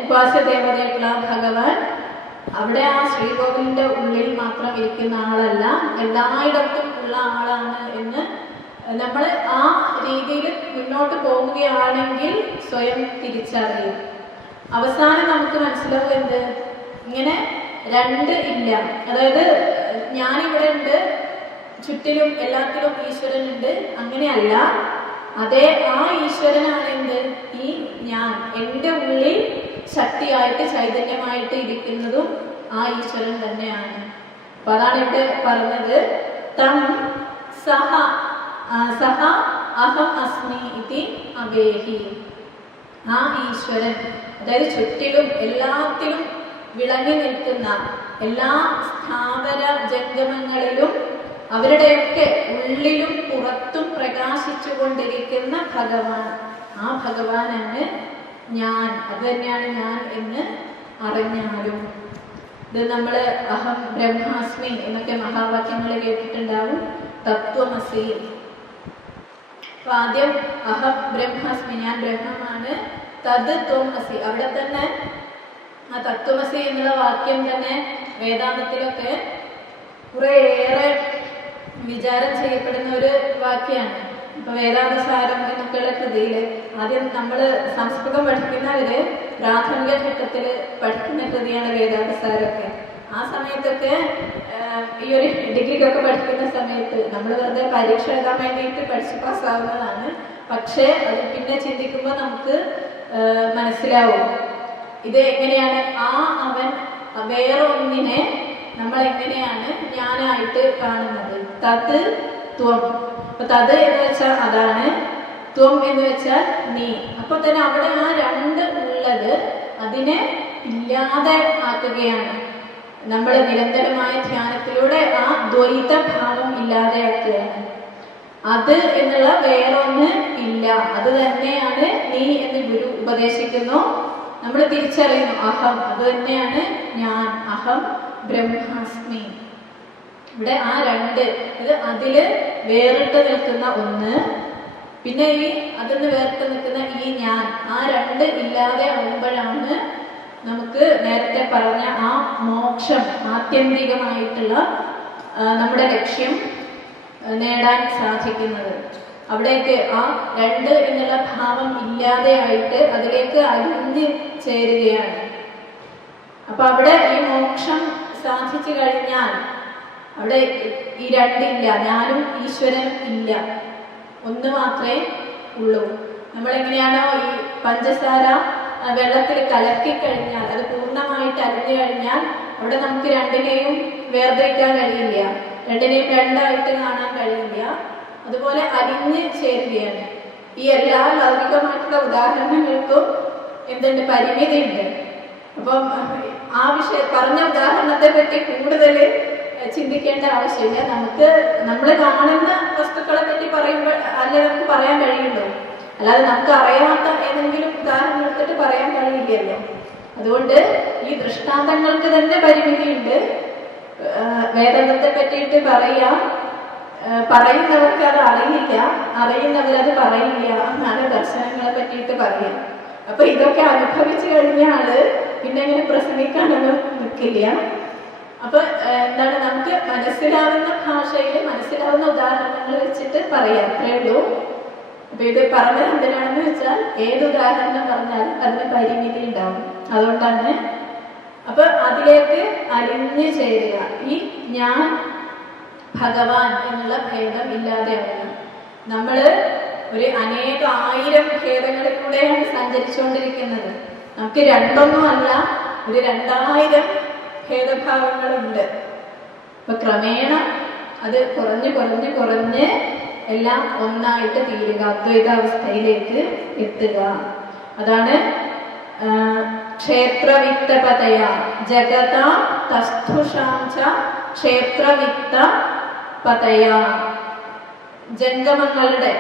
ഉപാസ്യ ദേവതയായിട്ടുള്ള ഭഗവാൻ അവിടെ ആ ശ്രീകോവിലിന്റെ ഉള്ളിൽ മാത്രം ഇരിക്കുന്ന ആളല്ല, എല്ലായിടത്തും ഉള്ള ആളാണ് എന്ന് നമ്മൾ ആ രീതിയിൽ മുന്നോട്ട് പോവുകയാണെങ്കിൽ സ്വയം തിരിച്ചറിയും. അവസാനം നമുക്ക് മനസ്സിലാവും എന്ത്? ഇങ്ങനെ രണ്ട് ഇല്ല. അതായത് ഞാനിവിടെ ഉണ്ട്, ചുറ്റിലും എല്ലാത്തിലും ഈശ്വരൻ ഉണ്ട്, അങ്ങനെയല്ല. അതേ ആ ഈശ്വരനാണ് എന്ത്? ഈ ഞാൻ, എൻ്റെ ഉള്ളിൽ ശക്തിയായിട്ട് ചൈതന്യമായിട്ട് ഇരിക്കുന്നതും ആ ഈശ്വരൻ തന്നെയാണ്. അപ്പൊ അതാണ് ഇവിടെ പറഞ്ഞത്. തം സഹ സഹ അഹം അസ്മി ഇതി അവേഹി. ആ ഈശ്വരൻ, അതായത് ചുറ്റിലും എല്ലാത്തിലും വിളങ്ങി നിൽക്കുന്ന എല്ലാ സ്ഥാവര ജംഗമങ്ങളിലും അവരുടെയൊക്കെ ഉള്ളിലും പുറത്തും പ്രകാശിച്ചു കൊണ്ടിരിക്കുന്ന ഭഗവാൻ, ആ ഭഗവാനാണ് ഞാൻ. അത് തന്നെയാണ് ഞാൻ എന്ന് അറിഞ്ഞാലും. ഇത് നമ്മൾ അഹം ബ്രഹ്മാസ്മി എന്നൊക്കെ മഹാവാക്യങ്ങൾ കേട്ടിട്ടുണ്ടാവും. തത്വമസി. അപ്പൊ ആദ്യം അഹം ബ്രഹ്മാസ്മി, ഞാൻ ബ്രഹ്മമാണ്. തത് ത്വം അസി, അവിടെ തന്നെ ആ തത്വമസി എന്നുള്ള വാക്യം തന്നെ വേദാന്തത്തിലൊക്കെ കുറേയേറെ വിചാരം ചെയ്യപ്പെടുന്ന ഒരു വാക്യാണ്. ഇപ്പൊ വേദാന്ത സാരം എന്നൊക്കെയുള്ള കൃതിയില് ആദ്യം നമ്മൾ സംസ്കൃതം പഠിക്കുന്നവര് പ്രാഥമിക ഘട്ടത്തിൽ പഠിക്കുന്ന കൃതിയാണ് വേദാന്ത സാരമൊക്കെ. ആ സമയത്തൊക്കെ ഈ ഒരു ഡിഗ്രിക്കൊക്കെ പഠിക്കുന്ന സമയത്ത് നമ്മൾ വെറുതെ പരീക്ഷ എഴുതാൻ വേണ്ടിയിട്ട് പഠിച്ച് പാസ്സാവുന്നതാണ്. പക്ഷേ അത് പിന്നെ ചിന്തിക്കുമ്പോൾ നമുക്ക് മനസ്സിലാവും ഇത് എങ്ങനെയാണ് ആ അവൻ വേറെ ഒന്നിനെ നമ്മൾ എങ്ങനെയാണ് ഞാനായിട്ട് കാണുന്നത്. തത് ത്വം. അപ്പൊ തത് എന്ന് വെച്ചാൽ അതാണ്, ത്വം എന്ന് വെച്ചാൽ നീ. അപ്പൊ തന്നെ അവിടെ ആ രണ്ട് ഉള്ളത് അതിനെ ഇല്ലാതെ ആക്കുകയാണ്. നമ്മൾ നിരന്തരമായ ധ്യാനത്തിലൂടെ ആ ദ്വൈത ഭാവം ഇല്ലാതെയാക്കുകയാണ്. അത് എന്നുള്ള വേറൊന്ന് ഇല്ല, അത് തന്നെയാണ് നീ എന്ന് ഗുരു ഉപദേശിക്കുന്നു. നമ്മൾ തിരിച്ചറിയുന്നു അഹം, അത് തന്നെയാണ് ഞാൻ. അഹം ബ്രഹ്മാസ്മി. ഇവിടെ ആ രണ്ട്, ഇത് അതില് വേറിട്ട് നിൽക്കുന്ന ഒന്ന്, പിന്നെ ഈ അതിന് വേറിട്ട് നിൽക്കുന്ന ഈ ഞാൻ, ആ രണ്ട് ഇല്ലാതെ ആകുമ്പോഴാണ് നമുക്ക് നേരത്തെ പറഞ്ഞ ആ മോക്ഷം, ആത്യന്തികമായിട്ടുള്ള നമ്മുടെ ലക്ഷ്യം നേടാൻ സാധിക്കുന്നത്. അവിടേക്ക് ആ രണ്ട് എന്നുള്ള ഭാവം ഇല്ലാതെയായിട്ട് അതിലേക്ക് അലിഞ്ഞ് ചേരുകയാണ്. അപ്പൊ അവിടെ ഈ മോക്ഷം സാധിച്ചു കഴിഞ്ഞാൽ അവിടെ ഈ രണ്ടില്ല, ഞാനും ഈശ്വരനും ഇല്ല, ഒന്ന് മാത്രമേ ഉള്ളൂ. നമ്മളെങ്ങനെയാണോ ഈ പഞ്ചസാര വെള്ളത്തിൽ കലക്കി കഴിഞ്ഞാൽ അത് പൂർണ്ണമായിട്ട് അലിഞ്ഞു കഴിഞ്ഞാൽ അവിടെ നമുക്ക് രണ്ടിനെയും വേർതിരിക്കാൻ കഴിയില്ല, രണ്ടിനെയും രണ്ടായിട്ട് കാണാൻ കഴിയില്ല. അതുപോലെ അലിഞ്ഞ് ചേരുകയാണ്. ഈ എല്ലാ ലൗകികമായിട്ടുള്ള ഉദാഹരണങ്ങൾക്കും എന്തുണ്ട്? പരിമിതിയുണ്ട്. അപ്പം ആ പറഞ്ഞ ഉദാഹരണത്തെ പറ്റി കൂടുതൽ ചിന്തിക്കേണ്ട ആവശ്യമില്ല. നമ്മൾ കാണുന്ന വസ്തുക്കളെ പറ്റി പറയുമ്പോൾ അല്ലേ നമുക്ക് പറയാൻ കഴിയുള്ളൂ. അല്ലാതെ നമുക്ക് അറിയാത്ത ഏതെങ്കിലും ഉദാഹരണം എടുത്തിട്ട് പറയാൻ കഴിയില്ലല്ലോ. അതുകൊണ്ട് ഈ ദൃഷ്ടാന്തങ്ങൾക്ക് തന്നെ പരിമിതിയുണ്ട്. വേദത്തെ പറ്റിയിട്ട് പറയുന്നവർക്ക് അത് അറിയില്ല, അറിയുന്നവരത് പറയില്ല എന്നാണ് ദർശനങ്ങളെ പറ്റിയിട്ട് പറയാം. അപ്പൊ ഇതൊക്കെ അനുഭവിച്ചു കഴിഞ്ഞാല് പിന്നെ ഇങ്ങനെ പ്രസംഗിക്കാനൊന്നും നിൽക്കില്ല. അപ്പൊ എന്താണ്, നമുക്ക് മനസ്സിലാവുന്ന ഭാഷയിൽ മനസ്സിലാവുന്ന ഉദാഹരണങ്ങൾ വെച്ചിട്ട് പറയാം, അത്രേ ഉള്ളൂ. അപ്പൊ ഇത് പറഞ്ഞത് എന്തിനാണെന്ന് വെച്ചാൽ ഏത് ഉദാഹരണം പറഞ്ഞാലും അതിന് പരിമിതി ഉണ്ടാവും. അതുകൊണ്ടാണ്. അപ്പൊ അതിലേക്ക് അലിഞ്ഞു ചേരുക, ഈ ഞാൻ ഭഗവാൻ എന്നുള്ള ഭേദം ഇല്ലാതെയാവുക. നമ്മള് ഒരു അനേകായിരം ഭേദങ്ങളിൽ കൂടെയാണ് സഞ്ചരിച്ചുകൊണ്ടിരിക്കുന്നത്. നമുക്ക് രണ്ടൊന്നുമല്ല, ഒരു 2000 ഭേദഭാവങ്ങളുണ്ട്. അപ്പൊ ക്രമേണ അത് കുറഞ്ഞ് എല്ലാം ഒന്നായിട്ട് തീരുക, അദ്വൈതാവസ്ഥയിലേക്ക് എത്തുക. അതാണ് ക്ഷേത്രവിത്തപതയ ജഗത തസ്ഥുഷാംച ക്ഷേത്രവിത്തപതയ. ജംഗമങ്ങളുടെ,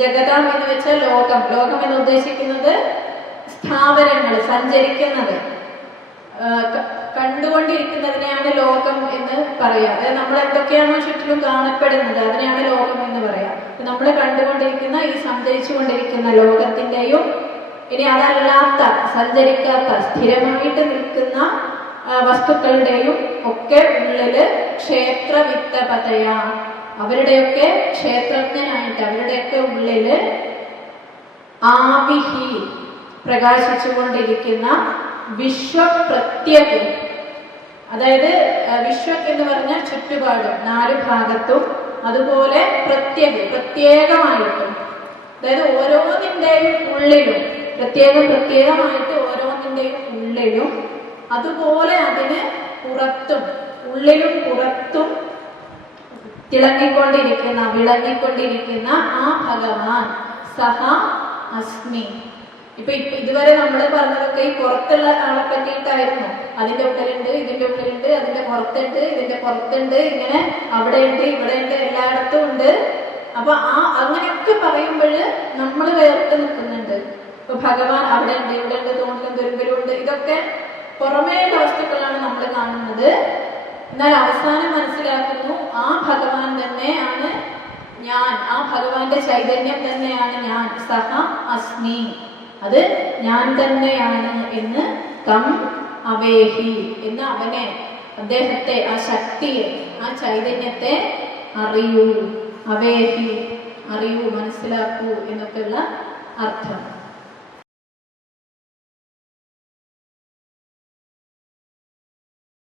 ജഗതം എന്ന് വെച്ചാൽ ലോകം എന്ന് ഉദ്ദേശിക്കുന്നത് സ്ഥാപനങ്ങൾ, സഞ്ചരിക്കുന്നത്, കണ്ടുകൊണ്ടിരിക്കുന്നതിനെയാണ് ലോകം എന്ന് പറയാം. അതായത് നമ്മൾ എന്തൊക്കെയാണോ ചുറ്റിലും കാണപ്പെടുന്നത് അതിനെയാണ് ലോകം എന്ന് പറയാം. നമ്മൾ കണ്ടുകൊണ്ടിരിക്കുന്ന ഈ സഞ്ചരിച്ചു കൊണ്ടിരിക്കുന്ന ലോകത്തിന്റെയും ഇനി അതല്ലാത്ത സഞ്ചരിക്കാത്ത സ്ഥിരമായിട്ട് നിൽക്കുന്ന വസ്തുക്കളുടെയും ഒക്കെ ഉള്ളില് ക്ഷേത്രവിത്തപതയ, അവരുടെയൊക്കെ ക്ഷേത്രജ്ഞനായിട്ട് അവരുടെയൊക്കെ ഉള്ളില് ആവിഹി പ്രകാശിച്ചുകൊണ്ടിരിക്കുന്ന വിശ്വപ്രത്യക്. അതായത് വിശ്വക് എന്ന് പറഞ്ഞാൽ ചുറ്റുപാടും 4 ഭാഗത്തും, അതുപോലെ പ്രത്യേകമായിട്ടും, അതായത് ഓരോന്നിന്റെയും ഉള്ളിലും പ്രത്യേകമായിട്ട് ഓരോന്നിന്റെയും ഉള്ളിലും, അതുപോലെ അതിന് പുറത്തും, ഉള്ളിലും പുറത്തും വിളങ്ങിക്കൊണ്ടിരിക്കുന്ന ആ ഭഗവാൻ സഹ അസ്മി. ഇപ്പൊ ഇതുവരെ നമ്മൾ പറഞ്ഞതൊക്കെ ഈ പുറത്തുള്ള ആളെ പറ്റിയിട്ടായിരുന്നു. അതിന്റെ ഉള്ളിലുണ്ട്, ഇതിന്റെ ഉള്ളിലുണ്ട്, അതിന്റെ പുറത്തുണ്ട്, ഇതിന്റെ പുറത്തുണ്ട്, ഇങ്ങനെ അവിടെ ഉണ്ട്, ഇവിടെ ഉണ്ട്, എല്ലായിടത്തും ഉണ്ട്. അപ്പൊ അങ്ങനെയൊക്കെ പറയുമ്പോൾ നമ്മൾ വേറിട്ട് നിൽക്കുന്നുണ്ട്. ഇപ്പൊ ഭഗവാൻ അവിടെ ഉണ്ട്, ഇവിടെ ഉണ്ട്, തോന്നിലും തുരുമ്പലും ഉണ്ട്. ഇതൊക്കെ പുറമേയുള്ള വസ്തുക്കളാണ് നമ്മൾ കാണുന്നത്. എന്നാൽ അവസാനം മനസ്സിലാക്കുന്നു ആ ഭഗവാൻ തന്നെയാണ് ഞാൻ, ആ ഭഗവാന്റെ ചൈതന്യം തന്നെയാണ് ഞാൻ. സഹ അസ്മി, അത് ഞാൻ തന്നെയാണ് എന്ന് തം അവേഹി എന്ന് അവനെ, അദ്ദേഹത്തെ, ആ ശക്തിയെ, ആ ചൈതന്യത്തെ അറിയൂ. അവേഹി അറിയൂ, മനസ്സിലാക്കൂ എന്നൊക്കെയുള്ള അർത്ഥം.